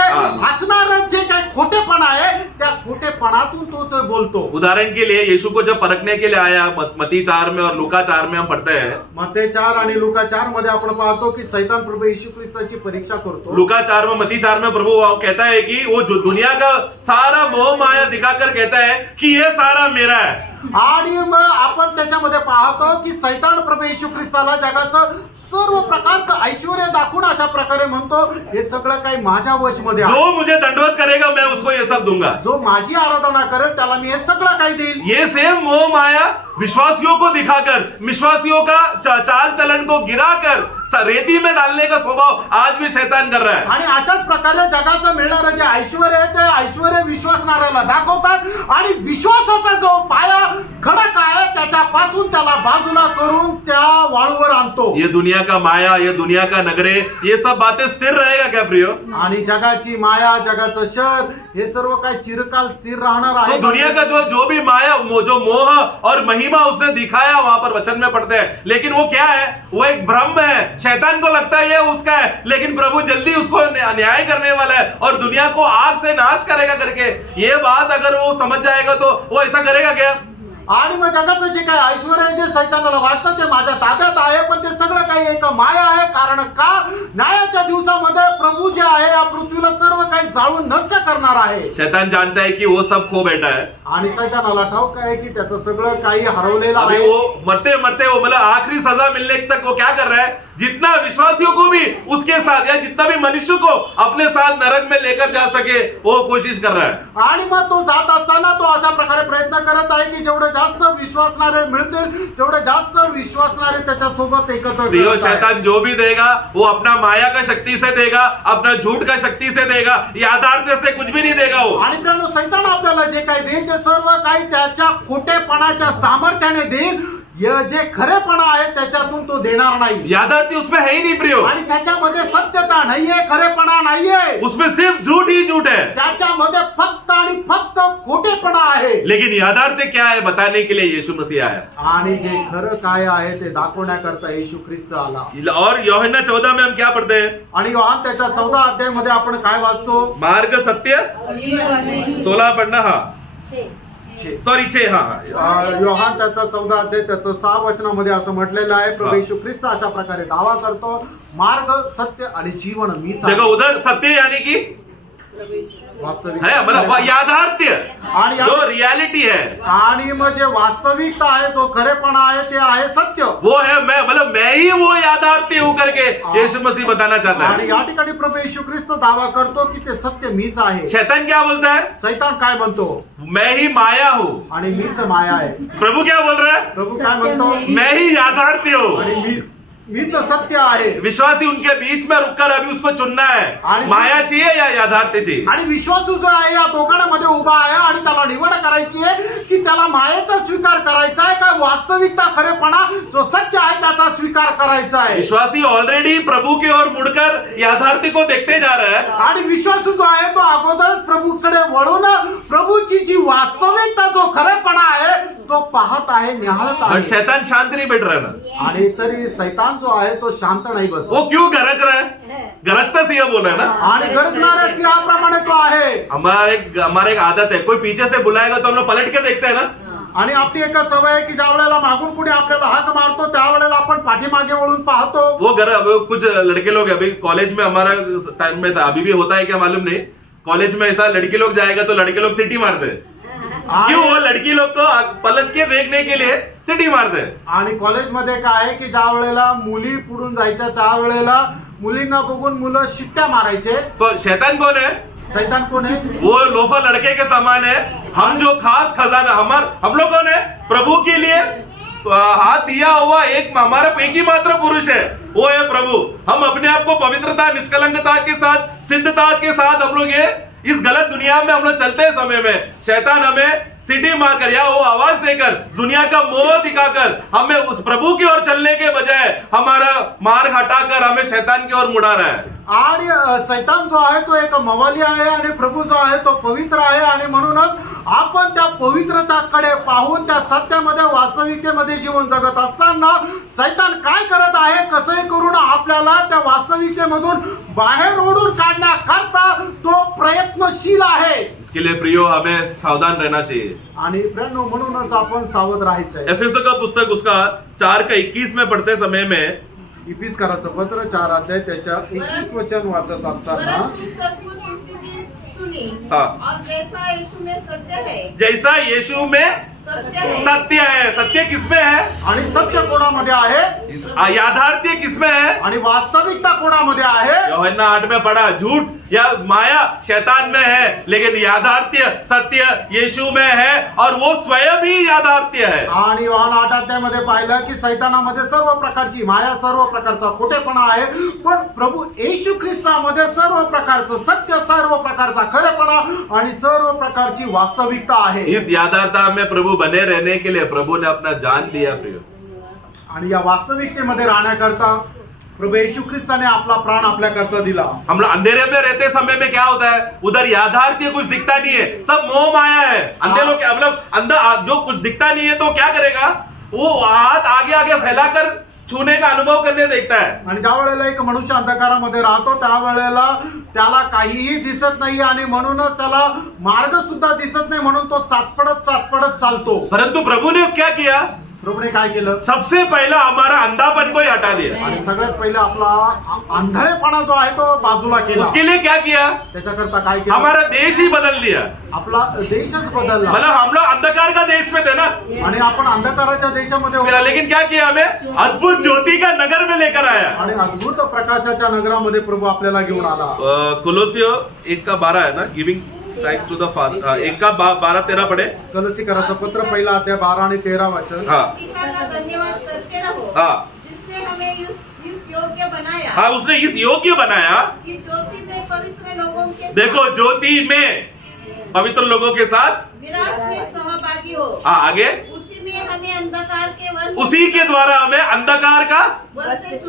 असणारं जे काही खोटेपणा आहे त्या खोटेपणातून तो बोलतो. उदाहरण के लिए यीशु को जब परखने के लिए आया, मत्ती 4 में और लूका 4 में हम पढ़ते हैं. मत्ते 4 आणि लूका 4 मध्ये आपण पाहतो की सैतान प्रभू येशू ख्रिस्ताची परीक्षा करतो. लूका 4 में, मत्ती 4 में प्रभु कहता है कि वो जो दुनिया का सारा मोह माया दिखाकर कहता है कि ये सारा मेरा है. आणि मग आपण त्याच्यामध्ये पाहतो की सैतान प्रभू येशू ख्रिस्ताला जगाचं सर्व प्रकारचं ऐश्वर्य दाखवून अशा प्रकारे म्हणतो हे सगळं काही माझ्या वशमध्ये आहे. जो मुझे दंडवत करेगा मैं उसको ये सब दूंगा. जो माझी आराधना करेल त्याला मी हे सगळं काही देईल. ये सेम मोह माया विश्वासियों को दिखाकर, विश्वासियों का चाल चलन को गिराकर रेती में डालने का स्वभाव आज भी शैतान कर रहा है। आणि अशाच प्रकारे जगाचं मिळणारं जे ऐश्वर आहे ते ऐश्वर विश्वासणाऱ्याला दाखवतात आणि विश्वासाचा जो पाया खडक आहे त्याच्यापासून त्याला बाजूला करून त्या वाळूवर आणतो. ये दुनिया का माया, ये दुनिया का नगरे, ये सब बातें स्थिर रहेगा क्या प्रियो? आणि जगाची माया, जगाचं शहर हे सर्व काय चिरकाल स्थिर राहणार तो आहे. दुनिया का जो भी माया, जो मोह और महिमा उसने दिखाया वहां पर वचन में पढ़ते हैं, लेकिन वो क्या है? वो एक भ्रम है। शैतान को लगता है ये उसका है, लेकिन प्रभु जल्दी उसको न्याय करने वाला है और दुनिया को आग से नाश करेगा करके ये बात अगर वो समझ जाएगा तो वो ऐसा करेगा क्या? आणि मग जगाचं जे काही ऐश्वर आहे जे सैतानाला वाटतं ते माझ्या ताब्यात आहे, पण ते सगळं काही एक माया आहे. कारण का? न्यायाच्या दिवसामध्ये प्रभू जे आहे या पृथ्वीला सर्व काही जाळून नष्ट करणार आहे. शैतान जानता है कि वो सब खो बैठा है। आणि सैतानाला ठाऊक आहे की त्याचं सगळं काही हरवलेलं अभी आहे. वो मरते मरते वो मतलब आखिरी सजा मिलने तक वो क्या कर रहा है? जितना विश्वासियों को भी उसके साथ या जितना भी मनुष्य को अपने साथ नरक में लेकर जा सके वो कोशिश कर रहा है। आणि मग तो जात असताना तो अशा प्रकारे प्रयत्न करत आहे की जेवढे जास्त विश्वासणारे मिळतील तेवढे जास्त विश्वासणारे त्याच्या सोबत एकत्र प्रियो, करत आहे. शैतान जो भी देगा वो अपना माया का शक्ति से देगा, अपना झूठ का शक्ति से देगा, याथार्थ से कुछ भी नहीं देगा वो। आणि मित्रांनो, सैतान आपल्याला जे काही देईल ते सर्व काही त्याच्या खोटेपणाच्या सामर्थ्याने देईल. जे खरेपणा आहे त्याच्यातून तो देणार नाही. याथार्थी उसमें है ही नहीं प्रियो, आणि त्याच्यामध्ये सत्यता नाहीये, खरेपणा नाहीये. उसमें सिर्फ झूठ ही झूठ है। त्याच्यामध्ये फक्त आणि फक्त खोटेपणा आहे. लेकिन याथार्थ क्या है बताने के लिए यीशु मसीह आया। आणि जे खरं काय आहे ते दाखवण्याकरता येशू ख्रिस्त आला. और यूहन्ना 14 में हम क्या पढ़ते हैं? आणि योहान त्याच्या 14 अध्यायामध्ये आपण काय वाचतो? मार्ग सत्य 16 पढ़ना, हाँ सॉरी 6, हाँ योहान त्याचा 14 अध्याय त्याचं 6 वचनामध्ये असं म्हटलेलं आहे, प्रभू हा. येशू ख्रिस्त अशा प्रकारे दावा करतो, मार्ग सत्य आणि जीवन मीच आहे. देखो उधर सत्य यानी कि वास्तविक है मतलब याथार्थ्य आणि जो रियलिटी है आणि मग जे वास्तविकता आहे, जो खरेपणा आहे ते आहे सत्य. वो है मैं ही वो याथार्थ्य हूं करके यीशु मसीह बताना चाहता आणि है। या ठिकाणी प्रभू येशू ख्रिस्त दावा करतो की ते सत्य मीच आहे. शैतान क्या बोलता है? सैतान काय म्हणतो? मैं ही माया हूं। आणि मीच माया आहे. प्रभु क्या बोल रहा है? प्रभू काय म्हणतो? मैं ही याथार्थ्य हूं। आणि मीच सत्य आहे. विश्वासी उनके बीच में रुककर अभी उसको चुनना है, आणि- माया चाहिए या याथार्थ्य चाहिए। आणि विश्वासू जो आहे या दोघांमध्ये उभा आहे आणि त्याला निवड करायची आहे की त्याला मायेचा स्वीकार करायचा आहे का वास्तविकता खरेपणा जो सत्य आहे त्याचा स्वीकार करायचा आहे. विश्वासी ऑलरेडी प्रभु की ओर मुड़कर याथार्थ्य को देखते जा रहा है। आणि विश्वासू जो आहे तो अगोदरच प्रभूकडे वळून प्रभूची जी वास्तविकता जो खरेपणा आहे तो पाहत आहे, निहाळत और आहे. शैतान शांत नहीं बैठ रहा है ना। आणि तरी सैतान जो आहे तो शांत नाही बसत. वो क्यों गरज रहा है? गरजता सिंह बोल रहा है ना। आणि गरजणाऱ्या सिंहाप्रमाणे तो आहे. हमारा एक आदत है, कोई पीछे से बुलाएगा तो हम लोग पलट के देखते हैं ना। आणि आपली एक सवय आहे की ज्या वेळेला मागून कुणी आपल्याला हाक मारतो त्यावेळेला आपण पाठीमागे वळून पाहतो. वो कुछ लड़के लोग अभी कॉलेज में हमारा टाइम में था, अभी भी होता है क्या मालूम नहीं, कॉलेज में ऐसा लड़की लोग जाएगा तो लड़के लोग सिटी मारते हैं। क्यों? वो लड़की लोग को पलट के देखने के लिए सिटी मारते हैं। आणि कॉलेजमध्ये काय आहे की ज्या वेळेला मुली पुढून जायच्या त्यावेळेला मुलींना बघून मुलं शिट्ट्या मारायचे. तो शैतान कौन है? सैतान कोण आहे? वो लोफा लड़के के समान है। हम जो खास खजाना हम लोग कौन है? प्रभु के लिए हाथ दिया हुआ हमारा एक ही मात्र पुरुष है, वो है प्रभु। हम अपने आप को पवित्रता, निष्कलंकता के साथ, सिद्धता के साथ हम लोग ये इस गलत दुनिया में हम लोग चलते हैं समय में शैतान हमें सीटी मारकर या वो आवाज देकर दुनिया का मोह दिखाकर हमें उस प्रभु की ओर चलने के बजाय हमारा मार्ग हटाकर हमें शैतान की ओर मुड़ा रहा है। आणि सैतान जो आहे तो एक मवाली आहे आणि प्रभू जो आहे तो पवित्र आहे. आणि म्हणूनच आपण त्या पवित्रताकडे पाहून त्या सत्यामध्ये वास्तविकतेमध्ये जीवन जगत असताना सैतान काय करत आहे, कसंही करून आपल्याला त्या वास्तविकतेमधून बाहेर ओढून काढण्याकरता तो प्रयत्नशील आहे. इसके लिए प्रियो हमें सावधान रहना चाहिए। आणि प्रियांनो, म्हणूनच आपण सावध राहायचंय. एफेसों का पुस्तक उसका 4:21 में पढ़ते समय में इफिसकाराचं पत्र 4 अध्याय त्याच्या 21 वचन वाचत असताना परंतु सचमुच यीशु की सुनी हाँ। और जैसा यीशु में सत्य है, जैसा यीशु में सत्य है, सत्य है। सत्य किसमें है? आणि सत्य कोणामध्ये आहे याथार्थ्य किसमें है? आणि वास्तविकता कोणामध्ये आहे? यूहन्ना 8 में पढ़ा, झूठ या माया शैतान में है, लेकिन याथार्थ्य सत्य यीशु में है और वो स्वयं ही याथार्थ्य है। आणि योहान 8 अध्यायामध्ये पाहिलं की सैतानामध्ये सर्व प्रकारची माया, सर्व प्रकारचा खोटेपणा आहे, पण प्रभू येशू ख्रिस्तामध्ये सर्व प्रकारचं सत्य, सर्व प्रकारचा खरेपणा आणि सर्व प्रकारची वास्तविकता आहे। इस याथार्थता में प्रभु बने रहने के लिए प्रभु ने अपना जान दिया प्रिय। आणि या वास्तविकतेमध्ये राहण्याकरता प्रभू येशू ख्रिस्ताने आपला प्राण आपल्याकरता दिला। हम लोग अंधेरे में रहते समय में क्या होता है, उधर याथार्थ्य कुछ दिखता नहीं है, सब मोह माया है। अंधे लोग क्या मतलब अंधा जो कुछ दिखता नहीं है तो क्या करेगा, वो हाथ आगे आगे फैलाकर छूने का अनुभव करने देखता है। आणि ज्या वेळेला एक मनुष्य अंधकारामध्ये राहतो त्यावेळेला त्याला काहीही दिसत नाही आणि म्हणूनच त्याला मार्ग सुद्धा दिसत नाही, म्हणून तो चाचपडत चालतो। परंतु प्रभु ने क्या किया, प्रभूने काय केलं, सबसे पहला हमारा अंधापन को ही हटा दिया। आणि सगळ्यात पहिले आपला आंधळेपणा जो आहे तो बाजूला केला। उसके लिए क्या किया, त्याच्याकरता काय केलं, हमारा देश ही बदल दिया। आपला देशच बदलला। मतलब हम लोग अंधकार का देश में थे ना, आणि आपण अंधकाराच्या देशामध्ये फिर होतो लेकिन क्या किया, हमें अद्भुत ज्योति का नगर में लेकर आया। आणि अद्भुत प्रकाशाच्या नगरामध्ये प्रभू आपल्याला घेऊन आला। कोलोसियो 1:12 है ना, giving thanks to the father. 1:12-13 पढ़े। कलसीकराचं पत्र पहिला अध्याय 12 आणि 13 वचन। हाँ पिता का धन्यवाद करते रहो, हाँ जिसने हमें इस योग्य बनाया हाँ, उसने इस योग्य बनाया। कि ज्योति में पवित्र लोगों के देखो, ज्योति में पवित्र लोगों के साथ विराट में सहभागी हो। हाँ, आगे उसी में हमें अंधकार के वश उसी के द्वारा हमें अंधकार का वश से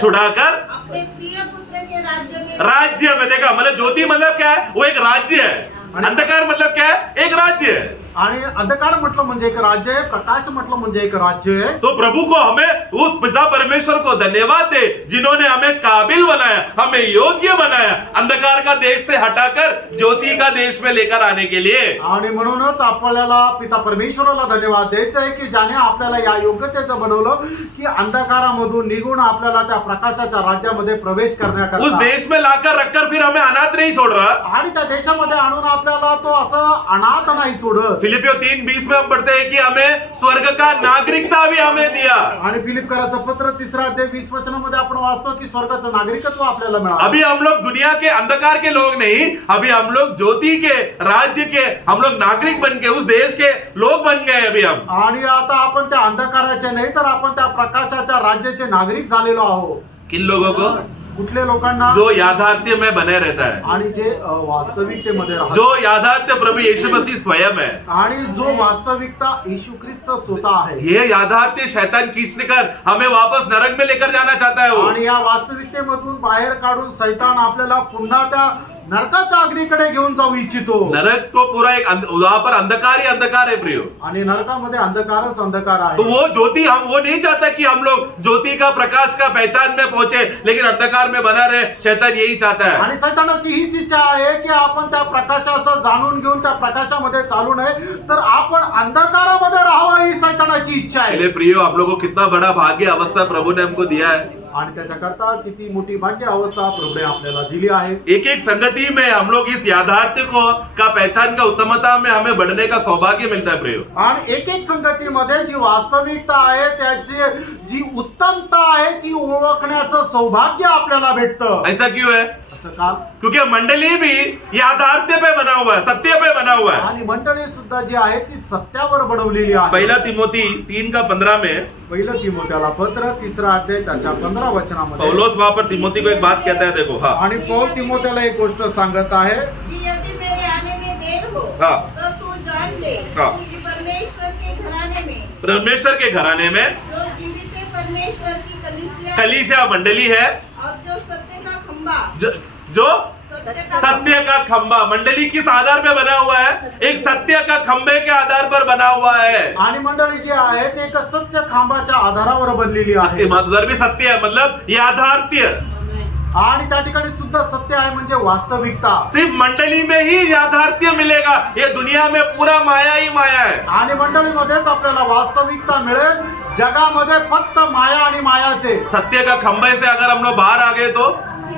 छुड़ाकर अपने प्रिय पुत्र के राज्य में, देखा मतलब ज्योति मतलब क्या है, वो एक राज्य है। अंधकार मतलब क्या है, एक राज्य है। आणि अंधकार म्हटलं म्हणजे एक राज्य आहे, प्रकाश म्हटलं म्हणजे एक राज्य आहे। तो प्रभु को हमें उस पिता परमेश्वर को धन्यवाद दे जिन्होंने हमें काबिल बनाया, हमें योग्य बनाया, अंधकार का देश से हटाकर ज्योति का देश में लेकर आने के लिए। आणि म्हणूनच आपल्याला पिता परमेश्वराला धन्यवाद द्यायचा आहे की ज्याने आपल्याला या योग्यतेचं बनवलं की अंधकारामधून निघून आपल्याला त्या प्रकाशाच्या राज्यामध्ये प्रवेश उस करण्याकरता। देश में लाकर रखकर फिर हमें अनाथ नहीं छोड़ रहा। आणि त्या देशामध्ये आणून आपल्याला तो असं अनाथ नाही सोडत। फिलिपियो 3:20 में हम पढ़ते हैं कि हमें स्वर्ग का नागरिकता भी हमें दिया। आणि फिलिपकराचं पत्र 3 अध्याय 20 वचनामध्ये आपण वाचतो की स्वर्गाचं नागरिकत्व आपल्याला मिळालं। अभी हम लोग दुनिया के अंधकार के लोग नहीं, अभी हम लोग ज्योति के राज्य के हम लोग नागरिक बन के उस देश के लोग बन गए अभी हम। आणि आता आपण त्या अंधकाराचे नाही तर आपण त्या प्रकाशाच्या राज्याचे नागरिक झालेलो आहोत। किन लोगों को, कुठले लोकांना, जो याथार्थ्य में बने रहता है, आणि जे वास्तविकतेमध्ये राहतात, जो याथार्थ्य प्रभु यीशु मसीह स्वयं है। आणि जो वास्तविकता येशू ख्रिस्त स्वतः आहे। ये याथार्थ्य शैतान खींच कर हमें वापस नरक में लेकर जाना चाहता है वो। आणि या वास्तविकतेमधून बाहेर काढून सैतान आपल्याला पुन्हा त्या नरकाच्या अग्नीकडे घेऊन जाऊ इच्छितो। नरक तो पूरा एक वहां पर अंधकार ही अंधकार है प्रियो। आणि नरकामध्ये अंधकारच अंधकार तो आहे। वो ज्योति, हम वो नहीं चाहता कि हम लोग ज्योति का प्रकाश का पहचान में पहुंचे, लेकिन अंधकार में बना रहे। शैतान यही चाहता है। आणि सैतानाची हीच इच्छा आहे की आपण त्या प्रकाशाचं जाणून घेऊन त्या प्रकाशामध्ये चालू नये तर आपण अंधकारामध्ये राहावं, ही सैतानाची इच्छा आहे। इसलिए प्रियो, आप लोगों को कितना बड़ा भाग्य अवस्था प्रभु ने हमको दिया है। आणि त्याच्याकरता किती मोठी भाग्य अवस्था प्रभूने आपल्याला दिली आहे। एक एक संगति में हम लोग इस याथार्थ्य को का पहचान का उत्तमता में हमें बढ़ने का सौभाग्य मिलता है प्रियो। आणि एक एक संगतीमध्ये जी वास्तविकता आहे, त्याची जी उत्तमता आहे, ती ओळखण्याचं सौभाग्य आपल्याला भेटतं। ऐसा क्यों है? असं का? क्योंकि मंडली भी याथार्थ्य पे बना हुआ है, सत्य पे बना हुआ है। आणि मंडळी सुद्धा जी आहे ती सत्यावर बनवलेली आहे। पहला तिमोथी 3:15 में पहिलं तिमोथेला पत्र 3 अध्याय त्याच्या 15 वचनामध्ये पौलोस वहां पर तिमोथी को एक बात कहता है, देखो। हाँ आणि पौल तिमोथेला एक गोष्ट सांगत आहे कि यदि मेरे आने में देर हो हाँ। तो तू जान ले हाँ। कि परमेश्वर के घराने में परमेश्वर के घराने में जो जीवित परमेश्वर की कलीसिया मंडली है, और जो सत्य का खंबा, जो सत्य सत्य का खंबा, मंडली किस आधार पे बना हुआ है? एक सत्य का खंबे के आधार पर बना हुआ है। आणि मंडळी जी आहे ते एक सत्य खांबाच्या आधारावर बनलेली आहे। उधर भी सत्य है, मतलब याथार्थ्य। आणि त्या ठिकाणी सुद्धा सत्य आहे म्हणजे वास्तविकता। सिर्फ मंडली में ही याथार्थ्य मिलेगा, ये दुनिया में पूरा माया ही माया है। आणि मंडळीमध्येच आपल्याला वास्तविकता मिळेल, जगामध्ये फक्त माया आणि मायाचे। सत्य का खंबे से अगर हम लोग बाहर आ गए तो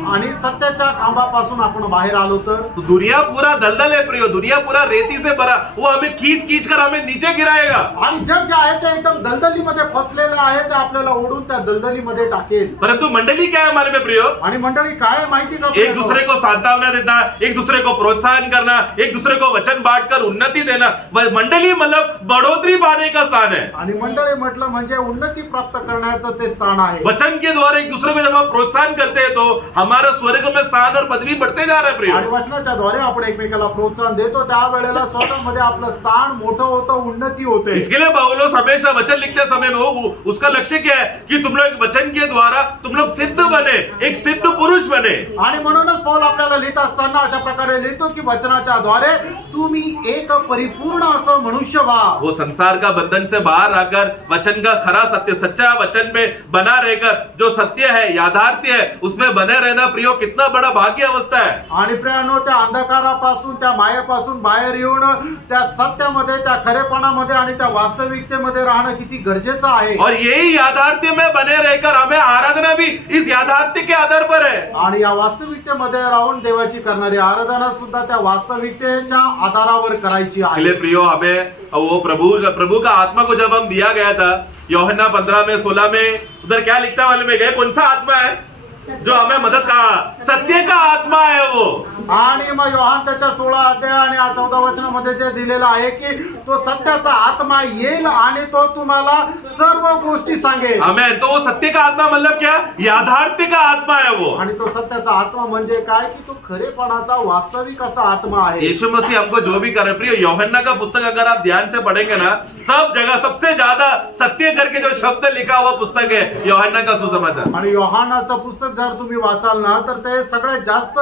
आणि सत्याच्या खांबापासून आपण बाहेर आलो तर तो दुनिया पूरा दलदल है प्रियो, दुनिया पूरा रेती से भरा, वो हमें खींच खींच कर हमें नीचे गिराएगा। आणि जग जे आहे ते एकदम दलदलीमध्ये फसलेलं आहे ते आपल्याला ओढून त्या दलदलीमध्ये टाकेल। परंतु मंडली क्या है हमारे में प्रियो? आणि मंडळी काय आहे माहिती का? एक दूसरे को सांत्वना देना, एक दूसरे को प्रोत्साहन करना, एक दूसरे को वचन बांटकर उन्नति देना, मंडली मतलब बढ़ोतरी पाने का स्थान है। आणि मंडळी म्हटलं म्हणजे उन्नती प्राप्त करण्याचं ते स्थान आहे। वचन के द्वारा एक दूसरे को जब हम प्रोत्साहन करते हैं तो हमारा स्वर्ग में स्थान और पदवी बढ़ते जा रहा है प्रियो। आणि वचनाच्या द्वारे आपण एकमेकाला प्रोत्साहन देतो त्या वेळेला स्वतःमध्ये आपलं स्थान मोठं होतं, उन्नती होते। इसके लिए पौलुस हमेशा वचन लिखते समय में उसका लक्ष्य क्या है कि तुम लोग वचन के द्वारा तुम लोग सिद्ध बने, एक सिद्ध पुरुष बने। आणि म्हणूनच पौल आपल्याला लिहित असताना अशा प्रकारे लिहितो की वचनाच्या द्वारे तुम्ही एक परिपूर्ण असं मनुष्य व्हा। वो संसार का बंधन से बाहर आकर वचन का खरा सत्य, सच्चा वचन में बना रहकर जो सत्य है, याथार्थ्य है, उसमें बने रहना प्रियो कितना बड़ा भाग्य अवस्था है। आणि प्रियानो त्या अंधकारापासून त्या मायेपासून बाहेर येऊन त्या सत्यामध्ये, त्या खरेपणामध्ये आणि त्या वास्तविकतेमध्ये राहणं किती गरजेचं आहे। और यही याथार्थ्य में बने रहकर हमें आराधना भी इस याथार्थ्य के आधार पर है। आणि या वास्तविकतेमध्ये राहून देवाची करणारी आराधना सुद्धा त्या वास्तविकतेच्या आधारावर करायची आहे। इसलिए प्रियो हमें वो प्रभु का आत्मा को जब हम दिया गया था, यूहन्ना 15 में 16 में उधर क्या लिखता वाले में गए, कौन सा आत्मा है जो हमें मदद का, सत्य का आत्मा है वो। आणि मग योहान त्याच्या 16 अध्याय आणि 14 वचनामध्ये जे दिलेलं आहे की तो सत्याचा आत्मा येईल आणि तो तुम्हाला सर्व गोष्टी सांगेल। हमें तो वो सत्य का आत्मा मतलब क्या, याथार्थ्य का आत्मा है वो। आणि तो सत्याचा आत्मा म्हणजे काय की तो खरेपणाचा वास्तविक असा आत्मा आहे। यीशु मसीह हमको जो भी कर रहे, प्रिय यूहन्ना का पुस्तक अगर आप ध्यान से पढ़ेंगे ना, सब जगह सबसे ज्यादा सत्य करके जो शब्द लिखा हुआ पुस्तक है यूहन्ना का सुसमाचार। आणि योहानाचं पुस्तक जर तुम्ही वाचाल ना तर ते सगळ्यात जास्त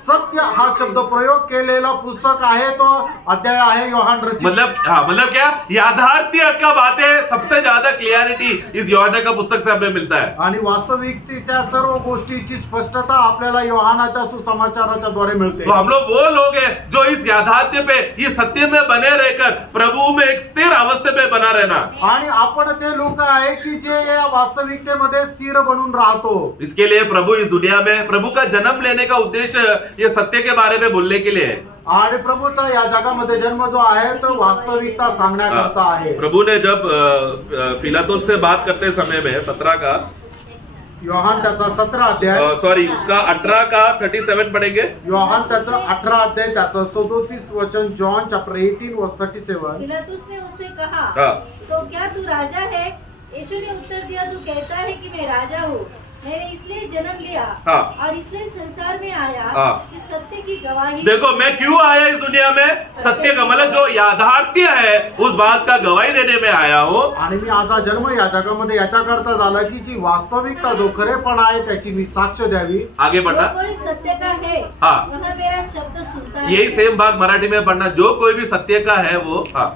सत्य हा शब्द प्रयोग केलेला पुस्तक आहे, तो अध्याय आहे योहान रचित। मतलब क्या, याथार्थ्य का बातें सबसे ज्यादा क्लियरिटी इस यूहन्ना का पुस्तक से हमें मिलता है। आणि वास्तविकतेच्या सर्व गोष्टीची स्पष्टता आपल्याला योहानाच्या सुसमाचाराच्या द्वारे मिळते। तो हम लोग वो लोग हैं जो इस याथार्थ्य पे, ये सत्य में बने रहकर प्रभु में एक स्थिर अवस्था में बना रहना। आणि आपण ते लोक आहे की जे या वास्तविकतेमध्ये स्थिर बनून राहतो। इसके लिए प्रभु इस दुनिया में, प्रभु का जन्म लेने का उद्देश्य ये सत्य के बारे में बोलने के लिए है। आणि प्रभूचा या जगामध्ये जन्म जो आहे तो वास्तविकता सांगण्याकरता आहे। प्रभु ने जब फिलातुस से बात करते समय में 17 का, योहान त्याचा 17 अध्याय, सॉरी उसका 18 का 37 पढ़ेंगे। योहान त्याचा 18 अध्याय त्याचं 37 वचन, जॉन चैप्टर 18 वर्स 37। पिलातुस ने उससे कहा, हाँ। तो क्या तू राजा है? यीशु ने उत्तर दिया, तू कहता है कि मैं राजा हूँ। मैंने इसलिए जन्म लिया हाँ। और इसलिए संसार में आया हाँ। कि सत्य की गवाही। देखो मैं क्यों आया इस दुनिया में, सत्य का मतलब जो याथार्थ्य है उस बात का गवाही देने में आया हूँ। आणि मी माझा जन्म या जगामध्ये याच्याकरता झाला की जी वास्तविकता जो खरेपणा आहे त्याची मी साक्ष द्यावी। आगे जो बढ़ना, कोई सत्य का है हाँ। वह मेरा शब्द सुनता है। यही सेम भाग मराठी में पढ़ना, जो कोई भी सत्य का है वो, हाँ।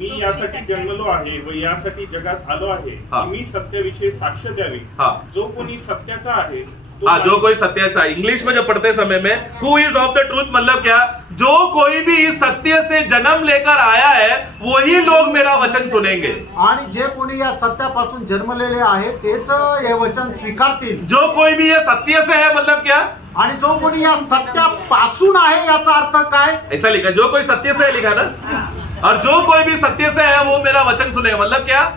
मी यासाठी जन्मलो आहे व यासाठी जगात आलो आहे हा. की मी सत्याविषयी साक्ष द्यावी। हा. जो कोणी सत्याचा आहे हाँ, जो कोई सत्याचा, इंग्लिश में जब पढ़ते समय में हु इज ऑफ द ट्रूथ मतलब क्या, जो कोई भी इस सत्य से जन्म लेकर आया है वही लोग मेरा वचन सुनेंगे। आणि जे कोणी या सत्यापासून जन्मलेले आहे तेच हे वचन स्वीकारतील। जो कोई भी ये सत्य से है मतलब क्या, आणि जो कोणी या सत्यापासून आहे याचा अर्थ काय? ऐसा लिखा, जो कोई सत्य से है लिखा ना, और जो कोई भी सत्य से है वो मेरा वचन सुनेगा मतलब क्या,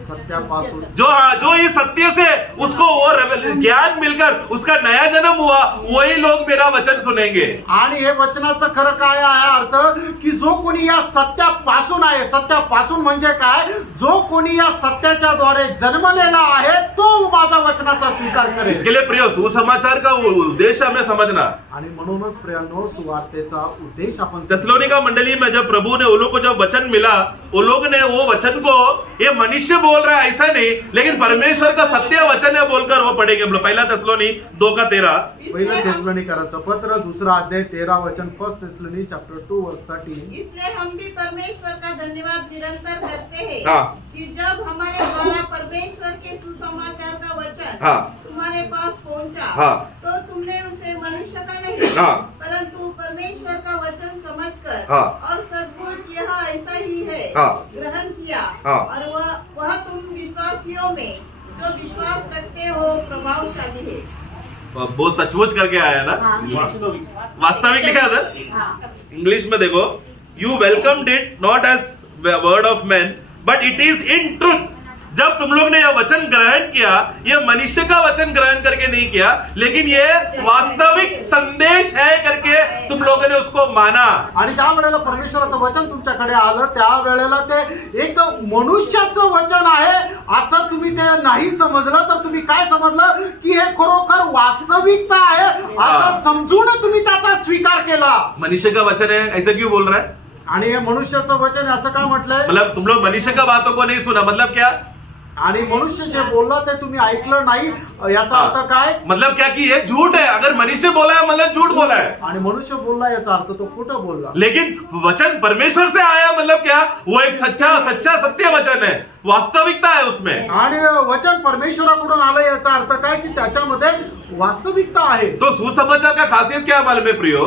सत्यापासून जो, हाँ, जो इस सत्य से उसको वो ज्ञान मिलकर उसका नया जन्म हुआ वही लोग मेरा वचन सुनेंगे। आणि हे वचनाचं खरं काय आहे अर्थ की जो कोणी या सत्यापासून आहे, सत्यापासून म्हणजे काय, जो कोणी या सत्याच्या द्वारे जन्मलेला आहे तो माझ्या वचनाचा स्वीकार करेल। इसके लिए प्रिय सुसमाचार का उद्देश्य हमें समझना। आणि म्हणूनच प्रियांनो सुवार्तेचा उद्देश आपण थेसलोनिका मंडली में जब प्रभु ने उन लोगों को जब वचन मिला, वो लोग ने वो वचन को, ये मनुष्य बोल रहा है ऐसा नहीं, लेकिन परमेश्वर का सत्य वचन है बोलकर वो पढ़ेंगे। हम लोग पहला थेसलोनी 2 का 13, पहिलं थेसलोनिकराचं पत्र 2 अध्याय 13 वचन, फर्स्ट थेसलोनी चैप्टर 2 वर्स 13। इसलिए हम भी परमेश्वर का धन्यवाद निरंतर करते हैं हाँ। कि जब हमारे द्वारा परमेश्वर के सुसमाचार का वचन हाँ। तुम्हारे पास पहुंचा, हाँ। तो तुमने उसे मनुष्य का नहीं हाँ। परंतु परमेश्वर का वचन समझकर हाँ। और सचमुच यह ऐसा ही है हाँ। ग्रहण किया। हाँ। और वह तुम विश्वासियों में जो विश्वास रखते हो प्रभावशाली है। वो सचमुच करके आया ना, वास्तविक वास्तविक लिखा था इंग्लिश में। देखो, you welcome it not as word of man but it is in truth. जब तुम लोग ने यह वचन ग्रहण किया, यह मनुष्य का वचन ग्रहण करके नहीं किया, लेकिन यह वास्तविक संदेश है करके तुम लोगों ने उसको माना। आणि ज्या वेळेला परमेश्वराचं वचन तुमच्याकडे आलं त्या वेळेला ते एक मनुष्याचं वचन आहे असं तुम्ही ते नाही समजलं, तर तुम्ही काय समजलं की हे खरोखर वास्तविकता आहे असं समजून तुम्ही त्याचा स्वीकार केला। मनुष्य का वचन है ऐसा क्यों बोल रहा है? आणि हे मनुष्याचं वचन आहे असं का म्हटलंय? मतलब तुम लोग मनुष्य का बातों को नहीं सुना, मतलब क्या? आणि मनुष्य जे बोलला ते तुम्ही ऐकलं नाही, याचा अर्थ काय? मतलब क्या कि ये झूठ है। अगर मनुष्य बोला है मतलब झूठ बोला है, आणि मनुष्य बोलला याचा अर्थ तो खोटं बोलला। लेकिन वचन परमेश्वर से आया मतलब क्या? वो एक सच्चा सत्य वचन है, वास्तविकता है उसमें। आणि वचन परमेश्वराकडून आलं याचा अर्थ काय की त्याच्यामध्ये वास्तविकता आहे। तो सुसमाचार का खासियत क्या मालूम है प्रियो?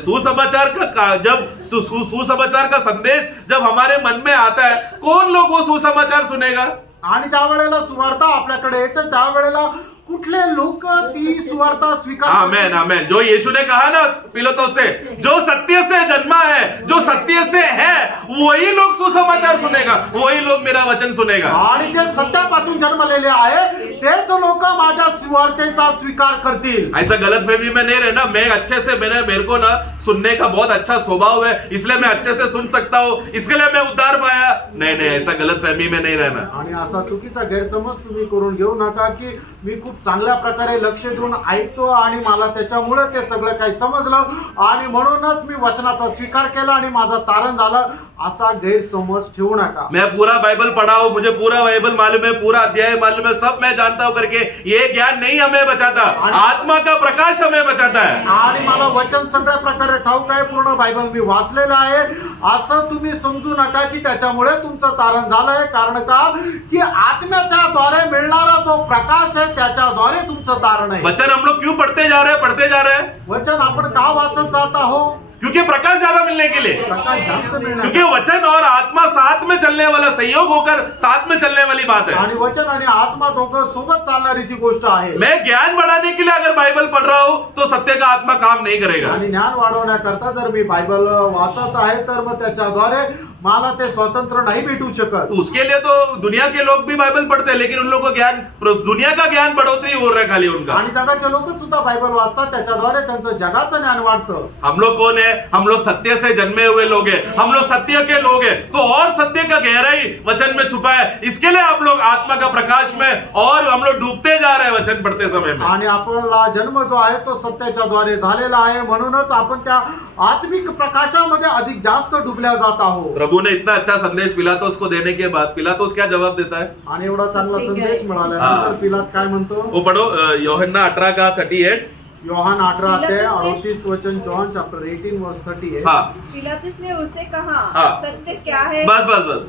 सुसमाचार का जब सुसमाचार का संदेश जब हमारे मन में आता है, कौन लोग वो सुसमाचार सुनेगा? आणि ज्या वेळेला सुवार्ता आपल्याकडे येते त्यावेळेला कुठले लोक ती सुवार्ता स्वीकार आमेन आमेन। जो यीशु ने कहा ना पिलातुस से, जो सत्य से जन्मा है, जो सत्य से है, वही लोग सुसमाचार सुनेगा, वही लोग मेरा वचन सुनेगा। आणि जे सत्यापासून जन्मलेले आहे तेच लोक माझ्या सुवार्तेचा स्वीकार करतील। ऐसा गलतफहमी में नहीं रहना। मैं अच्छे से मेरे को ना सुनने का बहुत अच्छा स्वभाव है, इसलिए मैं अच्छे से सुन सकता हूँ, इसके लिए मैं उद्धार पाया। नहीं, ऐसा गलतफहमी में नहीं रहना। आणि असा चुकीचा गैरसमज तुम्ही करून घेऊ नका की मी खूप चांगल्या प्रकारे लक्ष देऊन ऐकतो आणि मला त्याच्यामुळे ते सगळं काही समजलं आणि म्हणूनच मी वचनाचा स्वीकार केला आणि माझं तारण झालं, असा गैरसमज ठेवू नका। मैं पूरा बाइबल पढ़ा हूँ, मुझे पूरा बाइबल मालूम है, पूरा अध्याय मालूम है, सब मैं जानता हूँ करके ये ज्ञान नहीं हमें बचाता। आत्मा का प्रकाश हमें बचाता है। आणि मला वचन सगळ्या प्रकारे ठाऊक आहे, पूर्ण बायबल मी वाचलेलं आहे असं तुम्ही समजू नका की त्याच्यामुळे तुमचं तारण झालंय। कारण का की आत्म्याच्या द्वारे मिळणारा जो प्रकाश आहे त्याच्याद्वारे तुमचं तारण आहे। वचन हम लोग क्यों पढ़ते जा रहे हैं? वचन आपण का वाचत जात आहोत? क्योंकि प्रकाश ज्यादा मिलने के लिए, प्रकाश जास्त मिळणार। क्योंकि वचन और आत्मा साथ में चलने वाला, संयोग होकर साथ में चलने वाली बात है। आणि वचन आणि आत्मा दोघं सोबत चालणारी ती गोष्ट आहे। मैं ज्ञान बढ़ाने के लिए अगर बाइबल पढ़ रहा हूँ तो सत्य का आत्मा काम नहीं करेगा। आणि ज्ञान वाढवण्याकरता जर मी बायबल वाचत आहे तर मग त्याच्याद्वारे मला ते स्वतंत्र नाही भेटू शकत। तो उसके लिए तो दुनिया के लोग भी बाइबल पढ़ते हैं, लेकिन उन लोगों को ज्ञान, दुनिया का ज्ञान बढ़ोतरी हो रहा है खाली उनका। आणि जगाचे लोक सुद्धा बायबल वाचतात, त्याच्याद्वारे त्यांचं जगाचं ज्ञान वाढतं। हम लोग कौन है? हम लोग सत्य से जन्मे हुए लोग हैं, हम लोग सत्य के लोग हैं, तो और सत्य का गहराई वचन में छुपा है। इसके लिए आप लोग आत्मा का प्रकाश में और हम लोग डूबते जा रहे हैं वचन पढ़ते समय में। आणि आपला जन्म जो आहे तो सत्याच्या द्वारे झालेला आहे, म्हणूनच आपण त्या आत्मिक प्रकाशामध्ये अधिक जास्त डुबल्या जात आहोत। प्रभु ने इतना अच्छा संदेश पिलातुस को देने के बाद पिलातुस क्या जवाब देता है? आणि एवढा चांगला संदेश मिळाल्यानंतर पिलात काय म्हणतो? वो पढ़ो, यूहन्ना 18 का 38। योहान 18 अध्याय 38 वचन, जॉन चैप्टर 18 वर्स 38। हाँ, पिलातुस ने उससे कहा, हाँ। सत्य क्या है? बस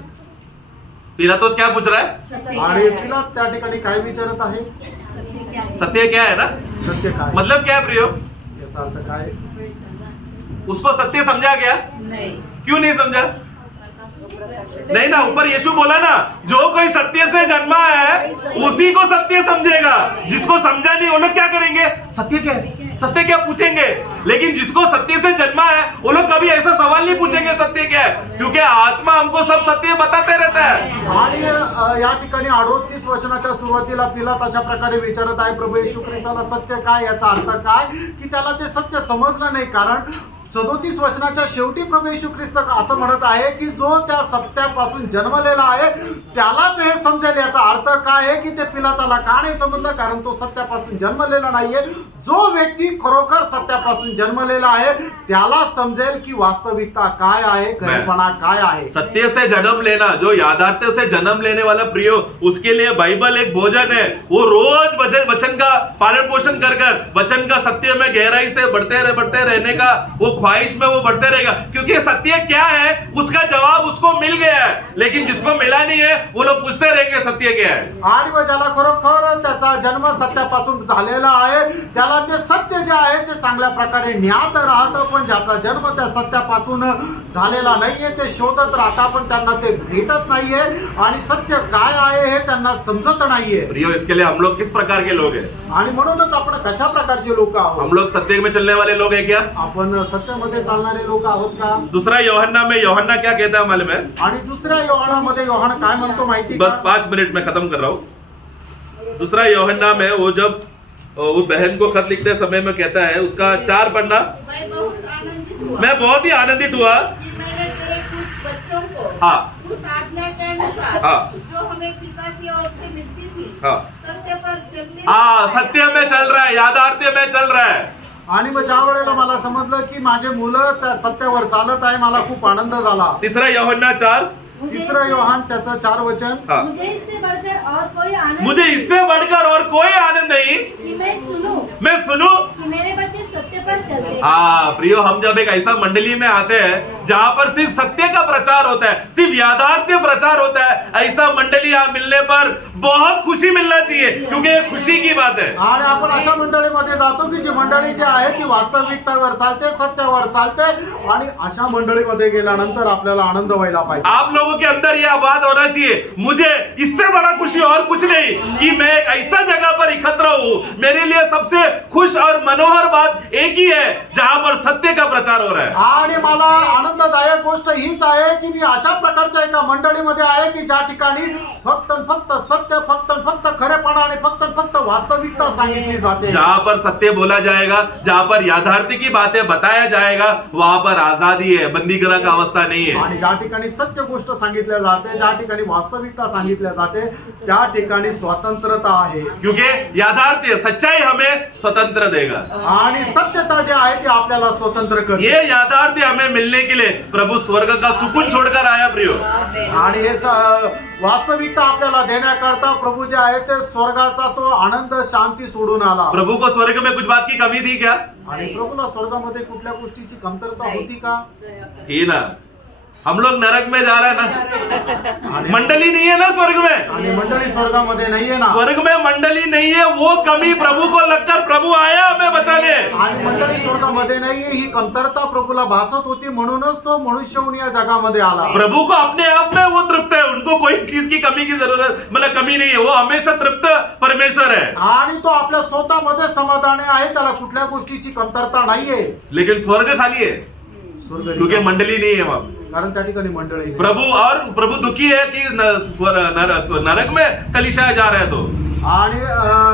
पिलातुस क्या पूछ रहा है? आणि पिलात त्या ठिकाणी काय विचारत आहे? सत्य क्या है? सत्य क्या है ना? सत्य काय? मतलब क्या है प्रियो? याचा अर्थ काय? उसको सत्य समझा गया? नहीं। क्यों नहीं समझा? नहीं ना, ऊपर यीशु बोला ना, जो कोई सत्य से जन्मा है उसी को सत्य समझेगा। जिसको समझा नहीं वो लोग क्या करेंगे? सत्य क्या है? सत्य क्या पूछेंगे? लेकिन जिसको सत्य से जन्मा है वो लोग कभी ऐसा सवाल नहीं पूछेंगे सत्य क्या है, क्योंकि आत्मा हमको सब सत्य बताते रहता है। आणि या ठिकाणी 38 वचनाच्या सुरुवातीला पिलात अशा प्रकारे विचारत आहे, प्रभू येशू ख्रिस्ताला सत्य काय? याचा अर्थ काय की त्याला ते सत्य समजलं नाही। कारण 37 वचनाच्या शेवटी प्रभू येशू ख्रिस्त असं म्हणत आहे की जो त्या सत्यापासून जन्मलेला आहे त्यालाच हे समजेल। याचा अर्थ काय आहे की ते पिलाताला का नाही समजलं? कारण तो सत्यापासून जन्मलेला नाहीये। जो व्यक्ती खरोखर सत्यापासून जन्मलेला आहे त्याला समजेल की वास्तविकता काय आहे, खरेपणा काय आहे। सत्य से जन्म लेना, जो याथार्थ से जन्म लेने वाला प्रियो, उसके लिए बाइबल एक भोजन है। वो रोज वचन का पालन पोषण कर वचन का सत्य में गहराई से बढ़ते रहने का वो ख्वाहिश में वो बढ़ते रहेगा, क्योंकि सत्य क्या है उसका जवाब उसको मिल गया है। लेकिन जिसको मिला नहीं है वो लोग पूछते रहेंगे सत्य क्या है। आणि ज्याला खरोखर त्याचा जन्म सत्यापासून झालेला आहे त्याला ते सत्य जे आहे ते चांगल्या प्रकारे ज्ञात राहतं, पण ज्याचा जन्म त्या सत्यापासून झालेला नाहीये ते शोधत राहतात, पण त्यांना ते भेटत नाहीये आणि सत्य काय आहे हे त्यांना समजत नाहीये. प्रियो, इसके लिए हम लोग किस प्रकार के लोग हैं? आणि म्हणूनच आपण कशा प्रकारचे लोक आहोत? हम लोग सत्य में चलने वाले लोग हैं क्या? आपण सत्यामध्ये चालणारे लोक आहोत का? दूसरा यूहन्ना में यूहन्ना क्या कहता है मालूम है? आणि दुसऱ्या योहानामध्ये योहान काय म्हणतो माहिती बस का? 5 मिनट में खत्म कर रहा हूँ. दूसरा यूहन्ना में वो जब वो बहन को खत लिखते समय में कहता है, उसका 4 पन्ना, मैं बहुत आनंदित हुआ मैं बहुत ही आनंदित हुआ कि मैंने तेरे कुछ बच्चों को हाँ उस आज्ञा के अनुसार हाँ। जो हमें पिता की ओर से मिलती थी हाँ सत्य पर चलते हाँ, सत्य में चल रहा है, याथार्थ्य में चल रहा है. आणि मग ज्या वेळेला मला समजलं की माझे मुलं त्या सत्यावर चालत आहे, मला खूप आनंद झाला. तीसरा यूहन्ना 4, तिसरं योहान त्याचं 4 वचन. हाँ, मुझे इससे बढ़कर और कोई आनंद मुझे इससे बढ़कर और कोई आनंद नहीं कि मैं सुनूं कि मेरे बच्चे सत्य पर चलते। हाँ प्रियो, हम जब एक ऐसा मंडली में आते हैं जहाँ पर सिर्फ सत्य का प्रचार होता है, सिर्फ याथार्थ्य प्रचार होता है, ऐसा मंडली यहाँ मिलने पर बहुत खुशी मिलना चाहिए, क्योंकि ये खुशी की बात है. आणि आपण अशा मंडळीमध्ये जातो की जी मंडळी जी आहे ती वास्तविकतावर चालते, सत्यावर चालते, आणि अशा मंडळीमध्ये गेल्यानंतर आपल्याला आनंद व्हायला पाहिजे. आप लोगों के अंदर यह बात होना चाहिए, मुझे इससे बड़ा खुशी और कुछ नहीं कि मैं एक ऐसा जगह पर एकत्र हूँ. मेरे लिए सबसे खुश और मनोहर बात एक ही है जहाँ पर सत्य का प्रचार हो रहा है. आणि मला आनंददायक गोष्ट हीच आहे की मी अशा प्रकारच्या एका मंडळीमध्ये आहे की ज्या ठिकाणी फक्त आणि फक्त सत्य, फक्त आणि फक्त खरेपणा आणि फक्त आणि फक्त वास्तविकता सांगितली जाते. जहाँ पर सत्य बोला जाएगा, जहाँ पर याथार्थ्य की बातें बताया जाएगा, वहाँ पर आजादी है, बंदीगृह का अवस्था नहीं है. आणि ज्या ठिकाणी सत्य गोष्ट सांगितल्या जाते, ज्या ठिकाणी वास्तविकता सांगितल्या जाते, त्या ठिकाणी स्वतंत्रता आहे. क्योंकि याथार्थ्य, सच्चाई हमें स्वतंत्र देगा. आणि सत्यता जे आहे ती आपल्याला स्वतंत्र करते. ये याथार्थ्य हमें मिलने के लिए प्रभू स्वर्ग का सुकून छोड़कर आया प्रियो. आणि हे वास्तविकता आपल्याला देण्याकरता प्रभू जे आहे ते स्वर्गाचा तो आनंद, शांती सोडून आला. प्रभू को स्वर्ग में कुछ बात की कमी थी क्या? आणि प्रभूला स्वर्गामध्ये कुठल्या गोष्टीची कमतरता होती का? ही ना. हम लोग नरक में जा रहे हैं ना, मंडली नहीं है ना स्वर्ग में. आणि मंडळी स्वर्गामध्ये नाहीये ना. स्वर्ग में मंडली नहीं है, वो कमी प्रभू को लगकर प्रभू आया हमें बचाने. आणि मंडळी स्वर्गामध्ये नाहीये, ही कमतरता प्रभूला भासत होती, म्हणूनच तो मनुष्य होऊन या जगामध्ये आला. प्रभू को अपने आप में वो तृप्त है, उनको कोई चीज की कमी की जरूरत, मतलब कमी नहीं है, वो हमेशा तृप्त परमेश्वर है. आणि तो आपल्या स्वतःमध्ये समाधानी आहे, त्याला कुठल्या गोष्टीची कमतरता नाहीये. लेकिन स्वर्ग खाली है स्वर्ग क्योंकि मंडली नहीं है वहां. कारण त्या ठिकाणी मंडळी नाही. प्रभु दुखी है कि नरक में कलिशा जा रहा है. तो आणि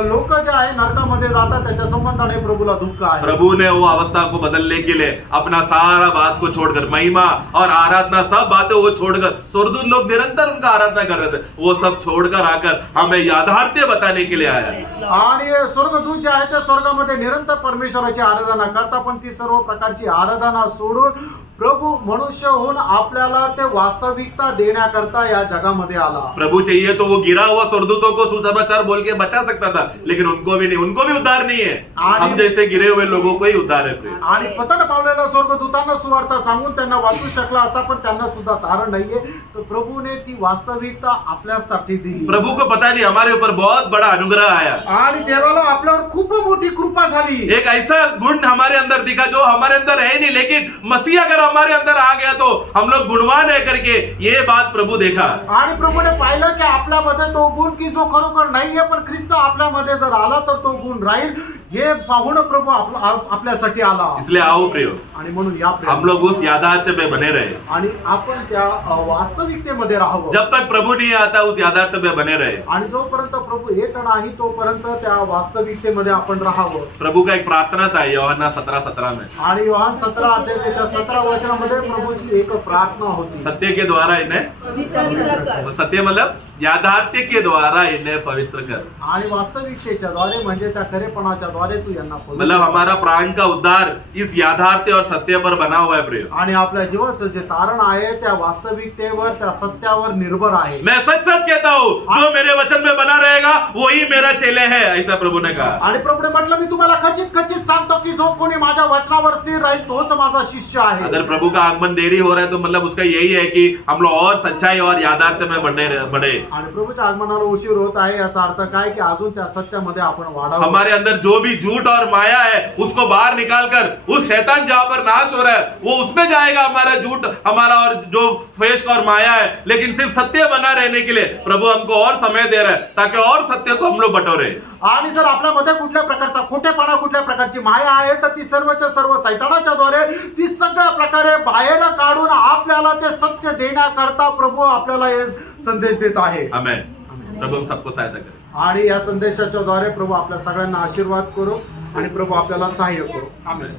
लोक जे आहे नरकामध्ये जातात त्याच्या संबंधाने प्रभूला दुःख आहे. प्रभु ने वो अवस्था को बदलने के लिए अपना सारा बात को छोड़कर, महिमा और आराधना सब बातें वो छोड़कर, स्वर्गदूत लोग निरंतर उनका आराधना कर रहे थे, वो सब छोड़कर आकर हमें याथार्थ्य बताने के लिए आया. आणि स्वर्गदूत जे आहे ते स्वर्गामध्ये निरंतर परमेश्वराची आराधना करतात, पण ती सर्व प्रकारची आराधना सोडून प्रभू मनुष्य होऊन आपल्याला ते वास्तविकता देण्याकरता या जगामध्ये आला. प्रभु चाहिए तो वो गिरा हुआ स्वर्गदूतों को सुसमाचार बोल के बचा सकता था, लेकिन उनको भी नहीं, उनको भी उद्धार नहीं है. हम जैसे गिरे हुए लोगों को ही उद्धार है. आणि पतन पावलेल्या स्वर्गदूतांना सुवार्ता सांगून त्यांना वाचू शकला असता, पण त्यांना सुद्धा तारण नाहीये. तर प्रभूने ती वास्तविकता आपल्यासाठी दिली. प्रभु को पता नहीं हमारे ऊपर बहुत बड़ा अनुग्रह आया. आणि देवाला आपल्यावर खूप मोठी कृपा झाली. एक ऐसा गुण हमारे अंदर दिखा जो हमारे अंदर है नहीं, लेकिन मसीह अगर हमारे अंदर आ गया तो हम लोग गुणवान है करके ये बात प्रभु देखा. आणि प्रभूने पाहिलं की आपल्यामध्ये तो गुण की जो खरोखर नाहीये, पण ख्रिस्त आपल्यामध्ये जर आला तर तो गुण राहील, हे पाहून प्रभू आपल्यासाठी आला. इसलिए आओ प्रियो, आणि म्हणून या हम लोग उस याथार्थ्य में बने रहे. आणि आपण त्या वास्तविकतेमध्ये राहावं. जब तक प्रभु नहीं आता उस याथार्थ्य में बने रहे. आणि जोपर्यंत प्रभू येत नाही तोपर्यंत त्या वास्तविकतेमध्ये आपण राहावं. प्रभु का एक प्रार्थना था यूहन्ना 17:17 में. आणि योहान 17 अध्यायाच्या 17 वचनामध्ये प्रभूची एक प्रार्थना होती. सत्य के द्वारा इन्हें, सत्य मतलब याथार्थ्य के द्वारा इन्हें पवित्र कर. आणि वास्तविकतेच्या द्वारे म्हणजे त्या खरेपणाच्या द्वारे तू यांना पवित्र मतलब हमारा प्राण का उद्धार इस याथार्थ्य और सत्य पर बना हुआ है प्रिय. आणि आपल्या जीवाचं जे तारण आहे त्या वास्तविकतेवर, त्या सत्यावर निर्भर आहे. मैं सच सच कहता हूँ, जो मेरे वचन में बना रहेगा वही मेरा चेले है, ऐसा प्रभु ने कहा. आणि प्रभूने म्हटलं मी तुम्हाला खचित खचित सांगतो की जो कोणी माझ्या वचनावर स्थिर राहील तोच माझा शिष्य आहे. अगर प्रभु का आगमन देरी हो रहा है तो मतलब उसका यही है कि हम लोग और सच्चाई और याथार्थ्य में बढ़े. आणि प्रभूच्या आगमनाला उशीर होत आहे, याचा अर्थ काय की अजून त्या सत्यामध्ये आपण वाढावं. हमारे अंदर जो भी झूठ और माया है उसको बाहर निकाल कर उस शैतान जहां पर नाश हो रहा है वो उसमें जाएगा, हमारा झूठ हमारा और जो फेश और माया है, लेकिन सिर्फ सत्य बना रहने के लिए प्रभु हमको और समय दे रहा है ताकि और सत्य को हम लोग बटोरे. आणि जर आपल्यामध्ये कुठल्या प्रकारचा खोटेपणा, कुठल्या प्रकारची माया आहे तर ती सर्वच्या सर्व सैतानाच्या द्वारे ती सगळ्या प्रकारे बाहेर काढून आपल्याला ते सत्य देण्याकरता प्रभू आपल्याला हे संदेश देत आहे. आमेन. प्रभु हम सबको सहायता करे. आणि या संदेशाच्या द्वारे प्रभू आपल्या सगळ्यांना आशीर्वाद करो आणि प्रभू आपल्याला सहाय्य करो. आमेन.